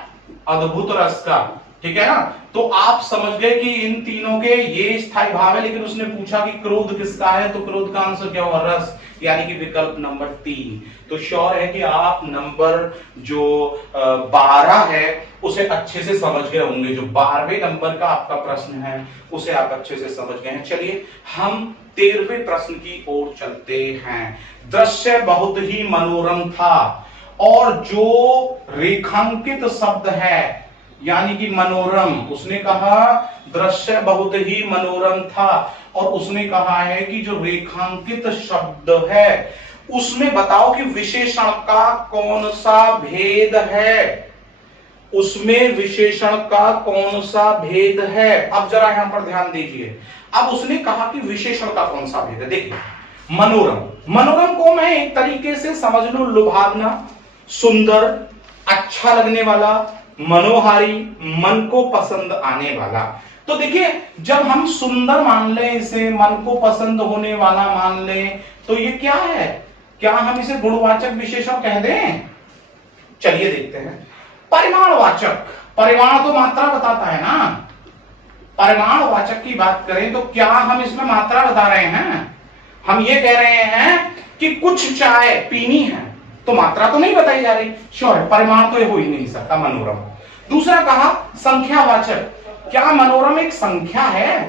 अद्भुत रस का, ठीक है ना। तो आप समझ गए कि इन तीनों के ये स्थायी भाव है, लेकिन उसने पूछा कि क्रोध किसका है, तो क्रोध का आंसर क्या होगा, रस, यानी कि विकल्प नंबर 3। तो श्योर है कि आप नंबर जो 12 है उसे अच्छे से समझ गए होंगे, जो 12वें नंबर का आपका प्रश्न है उसे आप अच्छे से समझ गए हैं। चलिए हम 13वें प्रश्न की ओर चलते हैं। दृश्य बहुत ही मनोरम था, और जो रेखांकित शब्द है यानी कि मनोरम, उसने कहा दृश्य बहुत ही मनोरम था, और उसने कहा है कि जो रेखांकित शब्द है उसमें बताओ कि विशेषण का कौन सा भेद है, उसमें विशेषण का कौन सा भेद है। अब जरा यहां पर ध्यान दीजिए, अब उसने कहा कि विशेषण का कौन सा भेद है। देखिए मनोरम, मनोरम को मैं एक तरीके से समझ लूं लुभावना, सुंदर, अच्छा लगने वाला, मनोहारी, मन को पसंद आने वाला। तो देखिए जब हम सुंदर मान लें इसे, मन को पसंद होने वाला मान लें, तो ये क्या है, क्या हम इसे गुणवाचक विशेषण कह दें। चलिए देखते हैं परिमाणवाचक, परिमाण तो मात्रा बताता है ना, परिमाणवाचक की बात करें तो क्या हम इसमें मात्रा बता रहे हैं, हम ये कह रहे हैं कि कुछ चाय पीनी है, तो मात्रा तो नहीं बताई जा रही, श्योर है परिमाण तो ये हो ही नहीं सकता मनोरम। दूसरा कहा संख्यावाचक, क्या मनोरम एक संख्या है,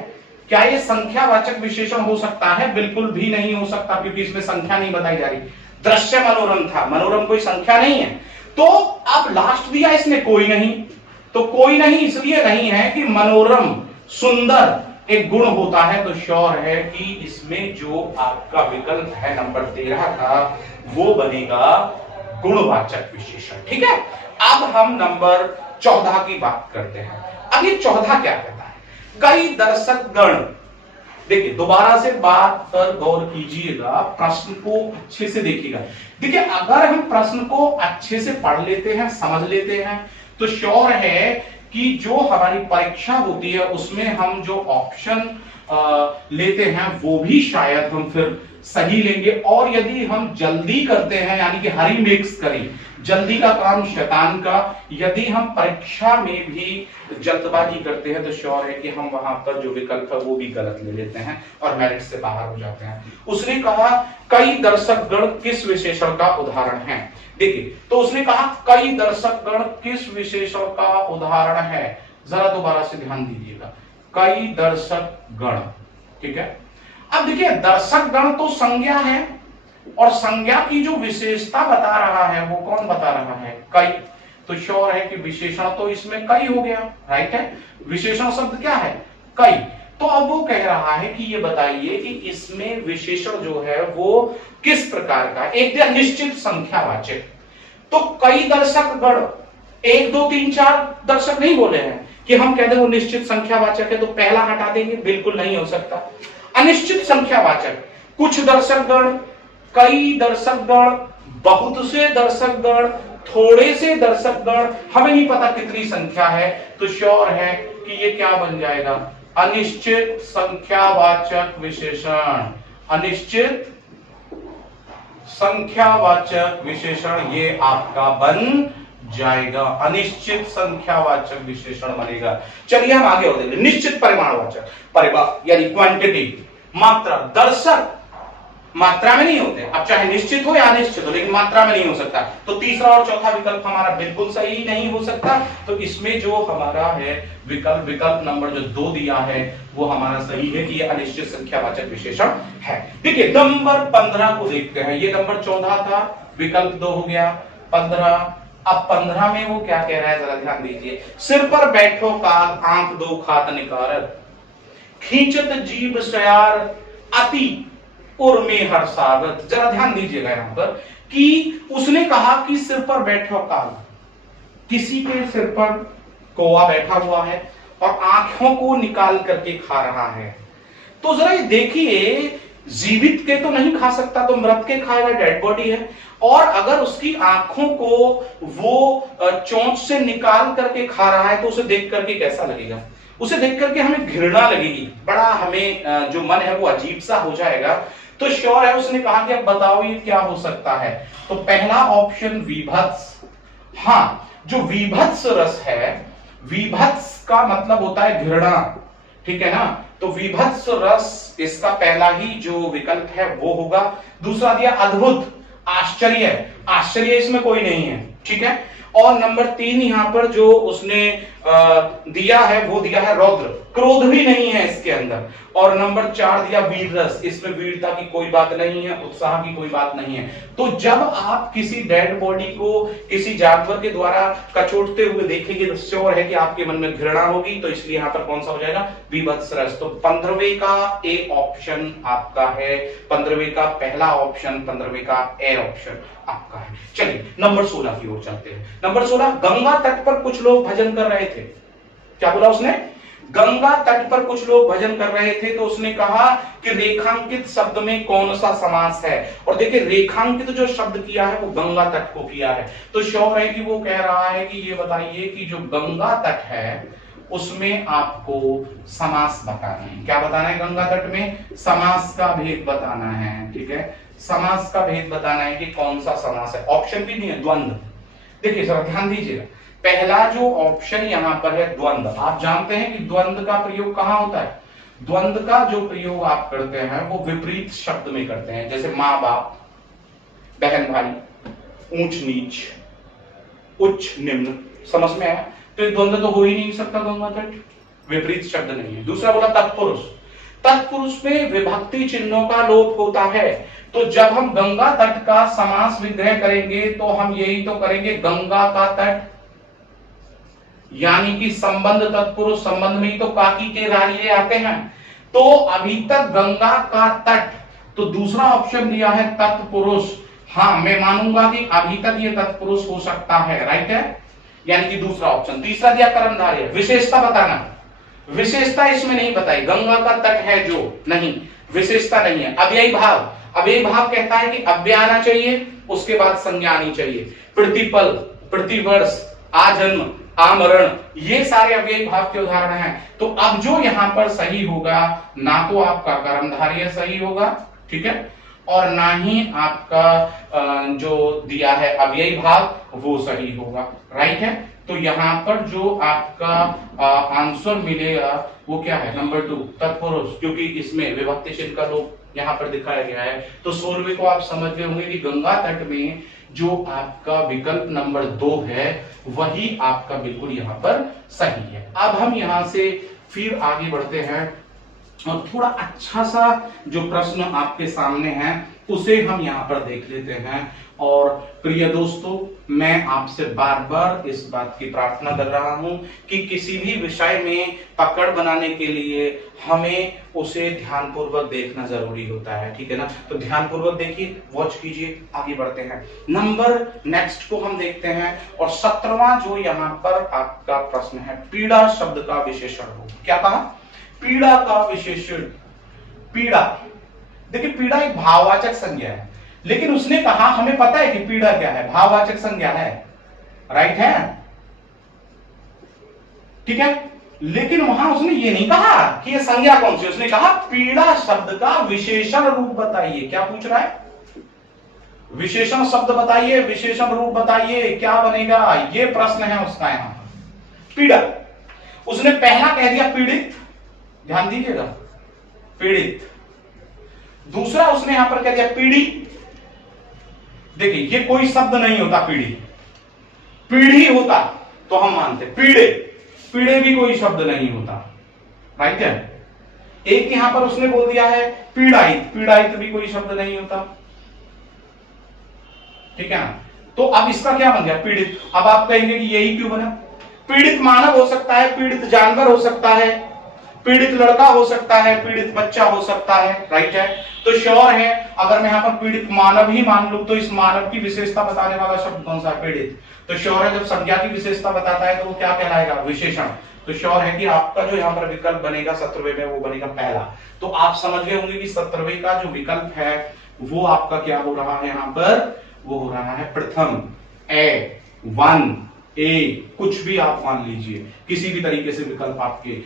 क्या ये संख्यावाचक विशेषण हो सकता है, बिल्कुल भी नहीं हो सकता, क्योंकि इसमें संख्या नहीं बताई जा रही। दृश्य मनोरम था, मनोरम कोई संख्या नहीं है। तो अब लास्ट दिया इसने कोई नहीं, तो कोई नहीं इसलिए नहीं है कि मनोरम सुंदर एक गुण होता है, तो श्योर है कि इसमें जो आपका विकल्प है नंबर 13 का वो बनेगा गुणवाचक विशेषण। ठीक है, अब हम नंबर 14 की बात करते हैं। अब ये 14 क्या कहता है? कई दर्शक गण, देखिए दोबारा से बात पर गौर कीजिएगा, प्रश्न को अच्छे से देखिएगा। देखिए अगर हम प्रश्न को अच्छे से पढ़ लेते हैं, समझ लेते हैं, तो श्योर है कि जो हमारी परीक्षा होती है उसमें हम जो ऑप्शन लेते हैं वो भी शायद हम फिर सही लेंगे। और यदि हम जल्दी करते हैं, यानी कि हरी मिक्स करें, जल्दी का काम शैतान का, यदि हम परीक्षा में भी जल्दबाजी करते हैं तो श्योर है कि हम वहां पर जो विकल्प है वो भी गलत ले लेते हैं और मेरिट से बाहर हो जाते हैं। उसने कहा कई दर्शक गण किस विशेषण का उदाहरण है? देखिए तो उसने कहा कई दर्शक गण किस विशेषण का उदाहरण है? जरा दोबारा से ध्यान दीजिएगा, कई दर्शक गण। ठीक है, अब देखिए दर्शक गण तो संज्ञा है और संज्ञा की जो विशेषता बता रहा है वो कौन बता रहा है? कई। तो श्योर है कि विशेषण तो इसमें कई हो गया, राइट है। विशेषण शब्द क्या है? कई। तो अब वो कह रहा है कि ये बताइए कि इसमें विशेषण जो है वो किस प्रकार का? एक दिया निश्चित संख्यावाचक। तो कई दर्शक गण, 1 2 3 4 दर्शक नहीं बोले हैं कि हम कहते हैं वो निश्चित संख्यावाचक है तो पहला हटा देंगे, बिल्कुल नहीं हो सकता। अनिश्चित संख्यावाचक, कुछ दर्शक गण, कई दर्शक गण, बहुत से दर्शक गण, थोड़े से दर्शक गण, हमें नहीं पता कितनी संख्या है, तो श्योर है कि ये क्या बन जाएगा? अनिश्चित संख्यावाचक विशेषण। अनिश्चित संख्यावाचक विशेषण ये आपका बन जाएगा, अनिश्चित संख्यावाचक विशेषण बनेगा। चलिए हम आगे और देखें। निश्चित परिमाणवाचक, परिमाण यानी क्वांटिटी, मात्रा। दर्शक मात्रा में नहीं होते, अब चाहे निश्चित हो या अनिश्चित हो, लेकिन मात्रा में नहीं हो सकता। तो तीसरा और चौथा विकल्प हमारा बिल्कुल सही नहीं हो सकता। तो इसमें जो हमारा है विकल्प नंबर जो 2 दिया है वो हमारा सही है कि ये अनिश्चित संख्यावाचक विशेषण है। देखिए नंबर 15 को देखते हैं। ये नंबर 14 था, विकल्प 2 हो गया, 15। अब 15 में वो क्या कह रहा है जरा ध्यान दीजिए। सिर पर बैठो काल, आंख दो खात निकारत, खींचत जीभ सयार, अति उर्मे हर्षागत। जरा ध्यान दीजिएगा यहां पर कि उसने कहा कि सिर पर बैठो काल, किसी के सिर पर कौवा बैठा हुआ है और आंखों को निकाल करके खा रहा है। तो जरा ये देखिए, जीवित के तो नहीं खा सकता, तो मृत के खाएगा, डेड बॉडी है। और अगर उसकी आंखों को वो चोंच से निकाल करके खा रहा है तो उसे देख करके कैसा लगेगा? उसे देख करके हमें घृणा लगेगी, बड़ा हमें जो मन है वो अजीब सा हो जाएगा। तो श्योर है उसने कहा कि अब बताओ ये क्या हो सकता है? तो पहला ऑप्शन विभत्स। हाँ, जो विभत्स रस है, विभत्स का मतलब होता है घृणा, ठीक है ना। तो विभत्स रस इसका पहला ही जो विकल्प है वो होगा। दूसरा दिया अद्भुत, आश्चर्य। आश्चर्य इसमें कोई नहीं है, ठीक है। और नंबर 3 यहां पर जो उसने दिया है वो दिया है रौद्र, क्रोध भी नहीं है इसके अंदर। और नंबर 4 दिया वीर रस, इसमें वीरता की कोई बात नहीं है, उत्साह की कोई बात नहीं है। तो जब आप किसी डेड बॉडी को किसी जानवर के द्वारा कचोटते हुए देखेंगे तो श्योर है कि आपके मन में घृणा होगी। तो इसलिए यहां पर कौन सा हो जाएगा? विभत्स रस। तो 15वें का ए ऑप्शन आपका है, 15वें का पहला ऑप्शन, 15वें का ए ऑप्शन आपका है। चलिए नंबर 16 की ओर चलते हैं। नंबर 16, गंगा तट पर कुछ लोग भजन कर रहे थे। क्या बोला उसने? गंगा तट पर कुछ लोग भजन कर रहे थे। तो उसने कहा कि रेखांकित शब्द में कौन सा समास है? और देखिए रेखांकित जो शब्द किया है वो गंगा तट को किया है। तो श्योर है कि वो कह रहा है कि ये बताइए कि जो गंगा तट है उसमें आपको समास बताना है। क्या बताना है? गंगा तट में समास का भेद बताना है, ठीक है। समास का भेद बताना है कि कौन सा समास है। ऑप्शन भी नहीं है, द्वंद्व। देखिए जरा ध्यान दीजिएगा, पहला जो ऑप्शन यहां पर है द्वंद्व। आप जानते हैं कि द्वंद्व का प्रयोग कहां होता है? द्वंद्व का जो प्रयोग आप करते हैं वो विपरीत शब्द में करते हैं, जैसे माँ बाप, बहन भाई, ऊंच नीच, उच्च निम्न। समझ में आया? तो द्वंद्व तो हो ही नहीं सकता गंगा तट, विपरीत शब्द नहीं है। दूसरा बोला तत्पुरुष। तत्पुरुष में विभक्ति चिन्हों का लोप होता है। तो जब हम गंगा तट का समास विग्रह करेंगे तो हम यही तो करेंगे, गंगा का तट, यानी कि संबंध तत्पुरुष, संबंध में ही तो काकी के रालिए आते हैं। तो अभी तक गंगा का तट, तो दूसरा ऑप्शन दिया है तत्पुरुष। हाँ, मैं मानूंगा कि अभी तक ये तत्पुरुष हो सकता है, राइट है, यानी कि दूसरा ऑप्शन। तीसरा दिया कर्मधारय। विशेषता बताना, विशेषता इसमें नहीं बताई, गंगा का तट है जो, नहीं, विशेषता नहीं है। अव्ययी भाव, अव्ययी भाव कहता है कि अव्यय आना चाहिए, उसके बाद संज्ञा आनी चाहिए। प्रतिपल, प्रतिवर्ष, आजन्म, आमरण, ये सारे अव्ययी भाव के उदाहरण हैं। तो अब जो यहां पर सही होगा, ना तो आपका कर्मधारय सही होगा, ठीक है, और ना ही आपका जो दिया है अव्ययी भाव वो सही होगा, राइट है। तो यहाँ पर जो आपका आंसर मिलेगा वो क्या है, नंबर 2 तत्पुरुष, क्योंकि इसमें विभक्ति चिन्ह का लोग यहाँ पर दिखाया गया है। तो 16वें को आप समझ गए होंगे कि गंगा तट में जो आपका विकल्प नंबर 2 है वही आपका बिल्कुल यहाँ पर सही है। अब हम यहाँ से फिर आगे बढ़ते हैं और थोड़ा अच्छा सा जो प्रश्न आपके सामने है उसे हम यहाँ पर देख लेते हैं। और प्रिय दोस्तों, मैं आपसे बार बार इस बात की प्रार्थना कर रहा हूं कि किसी भी विषय में पकड़ बनाने के लिए हमें उसे ध्यानपूर्वक देखना जरूरी होता है, ठीक है ना। तो ध्यानपूर्वक देखिए, वॉच कीजिए, आगे बढ़ते हैं। नंबर नेक्स्ट को हम देखते हैं और 17वां जो यहाँ पर आपका प्रश्न है, पीड़ा शब्द का विशेषण हो। क्या कहा, पीड़ा का विशेषण। पीड़ा, देखिए पीड़ा एक भाववाचक संज्ञा है, लेकिन उसने कहा हमें पता है कि पीड़ा क्या है, भाववाचक संज्ञा है, राइट है, ठीक है। लेकिन वहां उसने ये नहीं कहा कि ये संज्ञा कौन सी, उसने कहा पीड़ा शब्द का विशेषण रूप बताइए। क्या पूछ रहा है, विशेषण शब्द बताइए, विशेषण रूप बताइए, क्या बनेगा, ये प्रश्न है उसका। यहां पीड़ा, उसने पहला कह दिया पीड़ित, ध्यान दीजिएगा, पीड़ित। दूसरा उसने यहां पर कह दिया पीड़ी। देखिए ये कोई शब्द नहीं होता पीड़ी, पीढ़ी होता तो हम मानते, पीड़े, पीड़े भी कोई शब्द नहीं होता, राइट है। एक यहां पर उसने बोल दिया है पीड़ाहित, पीड़ाहित भी कोई शब्द नहीं होता, ठीक है ना। तो अब इसका क्या बन गया, पीड़ित। अब आप कहेंगे कि यही क्यों बना, पीड़ित मानव हो सकता है, पीड़ित जानवर हो सकता है, पीड़ित लड़का हो सकता है, पीड़ित बच्चा हो सकता है, राइट है। तो श्योर है, अगर मैं यहां पर पीड़ित मानव ही मान लूं तो इस मानव की विशेषता बताने वाला शब्द कौन सा है, पीड़ित। तो श्योर है जब संज्ञा की विशेषता बताता है तो वो क्या कहलाएगा, विशेषण। तो श्योर है कि आपका जो यहाँ पर विकल्प बनेगा 17वें में वो बनेगा पहला। तो आप समझ गए होंगे कि 17वें का जो विकल्प है वो आपका क्या हो रहा है, यहाँ पर वो हो रहा है प्रथम, ए, 1, ए, कुछ भी आप मान लीजिए, किसी भी तरीके से विकल्प आपके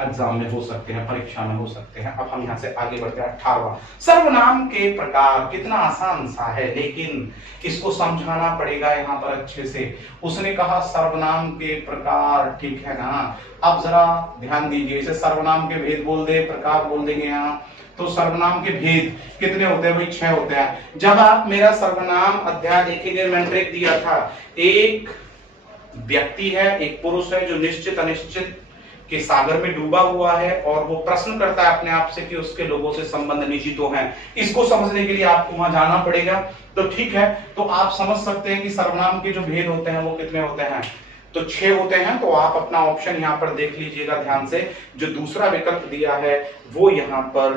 एग्जाम में हो सकते हैं, परीक्षा में हो सकते हैं। अब हम यहां से आगे बढ़ते हैं। 18वां, सर्वनाम के प्रकार। कितना आसान सा है, लेकिन इसको समझाना पड़ेगा यहाँ पर अच्छे से। उसने कहा सर्वनाम के प्रकार, ठीक है ना। अब जरा ध्यान दीजिए, इसे सर्वनाम के भेद बोल दे, प्रकार बोल देंगे यहाँ। तो सर्वनाम के भेद कितने होते हैं भाई, 6 होते हैं। जब आप मेरा सर्वनाम अध्याय देखेंगे, मैंने ट्रिक दिया था, एक व्यक्ति है, एक पुरुष है जो निश्चित अनिश्चित के सागर में डूबा हुआ है और वो प्रश्न करता है अपने आप से कि उसके लोगों से संबंध निजी तो हैं। इसको समझने के लिए आपको वहां जाना पड़ेगा। तो ठीक है, तो आप समझ सकते हैं कि सर्वनाम के जो भेद होते हैं वो कितने होते हैं, तो 6 होते हैं। तो आप अपना ऑप्शन यहाँ पर देख लीजिएगा ध्यान से, जो दूसरा विकल्प दिया है वो यहाँ पर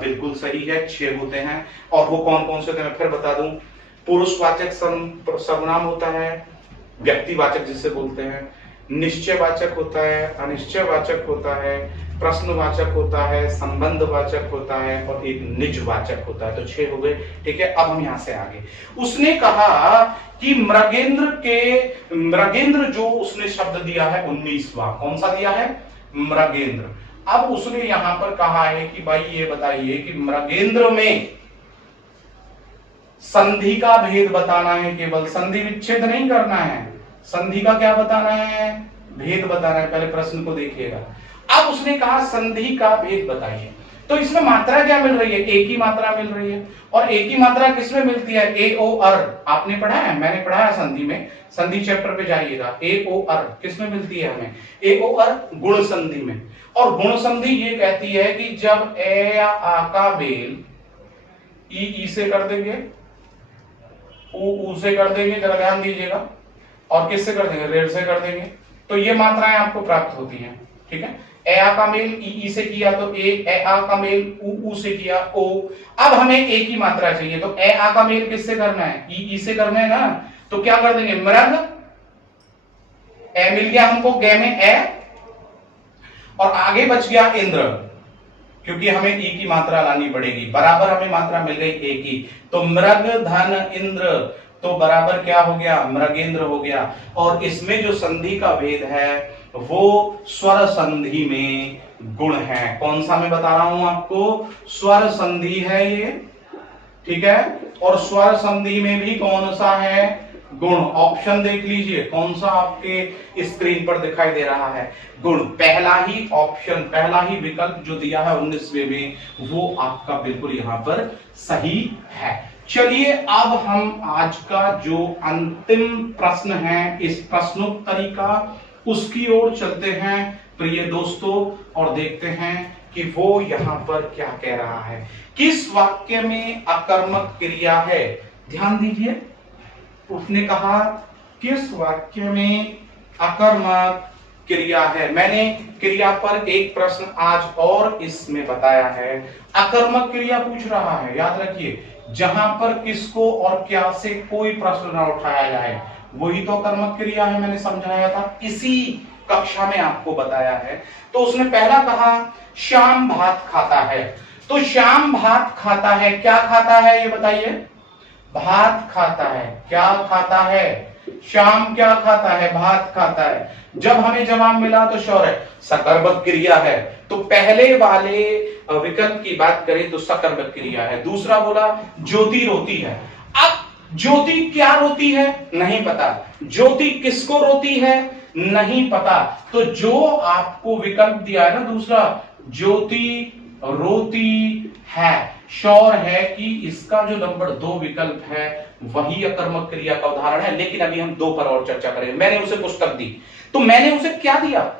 बिल्कुल सही है, 6 होते हैं। और वो कौन कौन से होते हैं मैं फिर बता दूं, पुरुषवाचक सर्वनाम होता है, व्यक्तिवाचक जिसे बोलते हैं, निश्चयवाचक होता है, अनिश्चयवाचक होता है, प्रश्नवाचक होता है, संबंधवाचक होता है और एक निजवाचक होता है। तो 6 हो गए, ठीक है। अब हम यहां से आगे, उसने कहा कि मृगेंद्र जो उसने शब्द दिया है 19वां, कौन सा दिया है, मृगेंद्र। अब उसने यहां पर कहा है कि भाई ये बताइए कि मृगेंद्र में संधि का भेद बताना है, केवल संधि विच्छेद नहीं करना है, संधि का क्या बताना है, भेद बताना है। पहले प्रश्न को देखिएगा। अब उसने कहा संधि का भेद बताइए। तो इसमें मात्रा क्या मिल रही है, एक ही मात्रा मिल रही है। और एक ही मात्रा किसमें मिलती है, ए ओ अर। आपने पढ़ा है, मैंने पढ़ाया संधि में, संधि चैप्टर पे जाइएगा। ए ओ अर किसमें मिलती है हमें, ए ओ अर गुण संधि में। और गुण संधि ये कहती है कि जब ए या आ का मेल ई से कर देंगे, ऊ से कर देंगे, जरा ध्यान दीजिएगा, और किससे कर देंगे, रेड से कर देंगे, तो ये मात्राएं आपको प्राप्त होती हैं, ठीक है। ए आ का मेल ई से किया तो ए आ का मेल ऊ से किया ओ। अब हमें ए की मात्रा चाहिए, तो ए आ का मेल किससे करना है, ई से करना है ना, तो क्या कर देंगे मृग, ए मिल गया हमको गे में ए, और आगे बच गया इंद्र, क्योंकि हमें ई की मात्रा लानी पड़ेगी, बराबर हमें मात्रा मिल गई ए की, तो मृग धन इंद्र, तो बराबर क्या हो गया मृगेंद्र हो गया। और इसमें जो संधि का भेद है वो स्वर संधि में गुण है। कौन सा मैं बता रहा हूं आपको, स्वर संधि है ये, ठीक है, और स्वर संधि में भी कौन सा है गुण। ऑप्शन देख लीजिए कौन सा आपके स्क्रीन पर दिखाई दे रहा है, गुण। पहला ही ऑप्शन, पहला ही विकल्प जो दिया है 19वें में, वो आपका बिल्कुल यहां पर सही है। चलिए अब हम आज का जो अंतिम प्रश्न है इस प्रश्नोत्तरी का, उसकी ओर चलते हैं प्रिय दोस्तों, और देखते हैं कि वो यहां पर क्या कह रहा है। किस वाक्य में अकर्मक क्रिया है, ध्यान दीजिए, उसने कहा किस वाक्य में अकर्मक क्रिया है। मैंने क्रिया पर एक प्रश्न आज और इसमें बताया है, अकर्मक क्रिया पूछ रहा है, याद रखिए, जहां पर किसको और क्या से कोई प्रश्न ना उठाया जाए, वही तो कर्मक क्रिया है। मैंने समझाया था, इसी कक्षा में आपको बताया है। तो उसने पहला कहा श्याम भात खाता है, तो श्याम भात खाता है, क्या खाता है ये बताइए, भात खाता है, क्या खाता है, श्याम क्या खाता है, भात खाता है। जब हमें जवाब मिला तो शौर्य सकर्मक क्रिया है, तो पहले वाले विकल्प की बात करें तो सकर्मक क्रिया है। दूसरा बोला ज्योति रोती है, अब ज्योति क्या रोती है नहीं पता, ज्योति किसको रोती है नहीं पता, तो जो आपको विकल्प दिया है ना दूसरा, ज्योति रोती है, श्योर है कि इसका जो नंबर 2 विकल्प है वही अकर्मक क्रिया का उदाहरण है। लेकिन अभी हम 2 पर और चर्चा करें। मैंने उसे पुस्तक दी, तो मैंने उसे क्या दिया,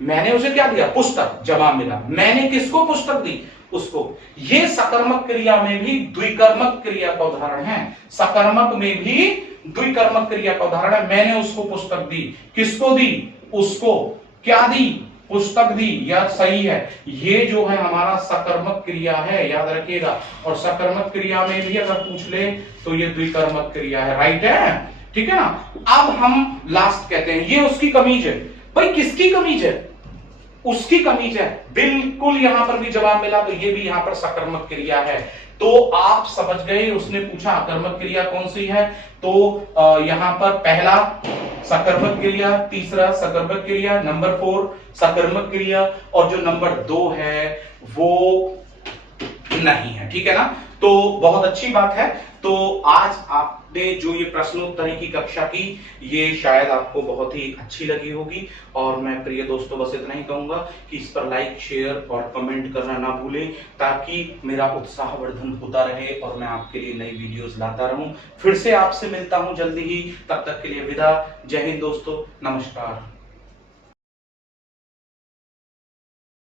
मैंने उसे क्या दिया, पुस्तक, जवाब मिला। मैंने किसको पुस्तक दी, उसको। ये सकर्मक क्रिया में भी द्विकर्मक क्रिया का उदाहरण है, सकर्मक में भी द्विकर्मक क्रिया का उदाहरण है। मैंने उसको पुस्तक दी, किसको दी, उसको, क्या दी, पुस्तक दी, यह सही है। ये जो है हमारा सकर्मक क्रिया है, याद रखिएगा। और सकर्मक क्रिया में भी अगर पूछ ले तो ये द्विकर्मक क्रिया है, राइट है, ठीक है ना। अब हम लास्ट कहते हैं ये उसकी कमीज है। भाई किसकी कमीज है, उसकी कमीज है, बिल्कुल यहां पर भी जवाब मिला, तो ये भी यहां पर सकर्मक क्रिया है। तो आप समझ गए, उसने पूछा अकर्मक क्रिया कौन सी है, तो यहां पर पहला सकर्मक क्रिया, तीसरा सकर्मक क्रिया, नंबर 4 सकर्मक क्रिया, और जो नंबर 2 है वो नहीं है, ठीक है ना। तो बहुत अच्छी बात है। तो आज आपने जो ये प्रश्नोत्तरी की कक्षा की, ये शायद आपको बहुत ही अच्छी लगी होगी। और मैं प्रिय दोस्तों बस इतना ही कहूंगा कि इस पर लाइक, शेयर और कमेंट करना ना भूलें, ताकि मेरा उत्साहवर्धन होता रहे और मैं आपके लिए नई वीडियोस लाता रहूं। फिर से आपसे मिलता हूं जल्दी ही, तब तक के लिए विदा। जय हिंद दोस्तों, नमस्कार।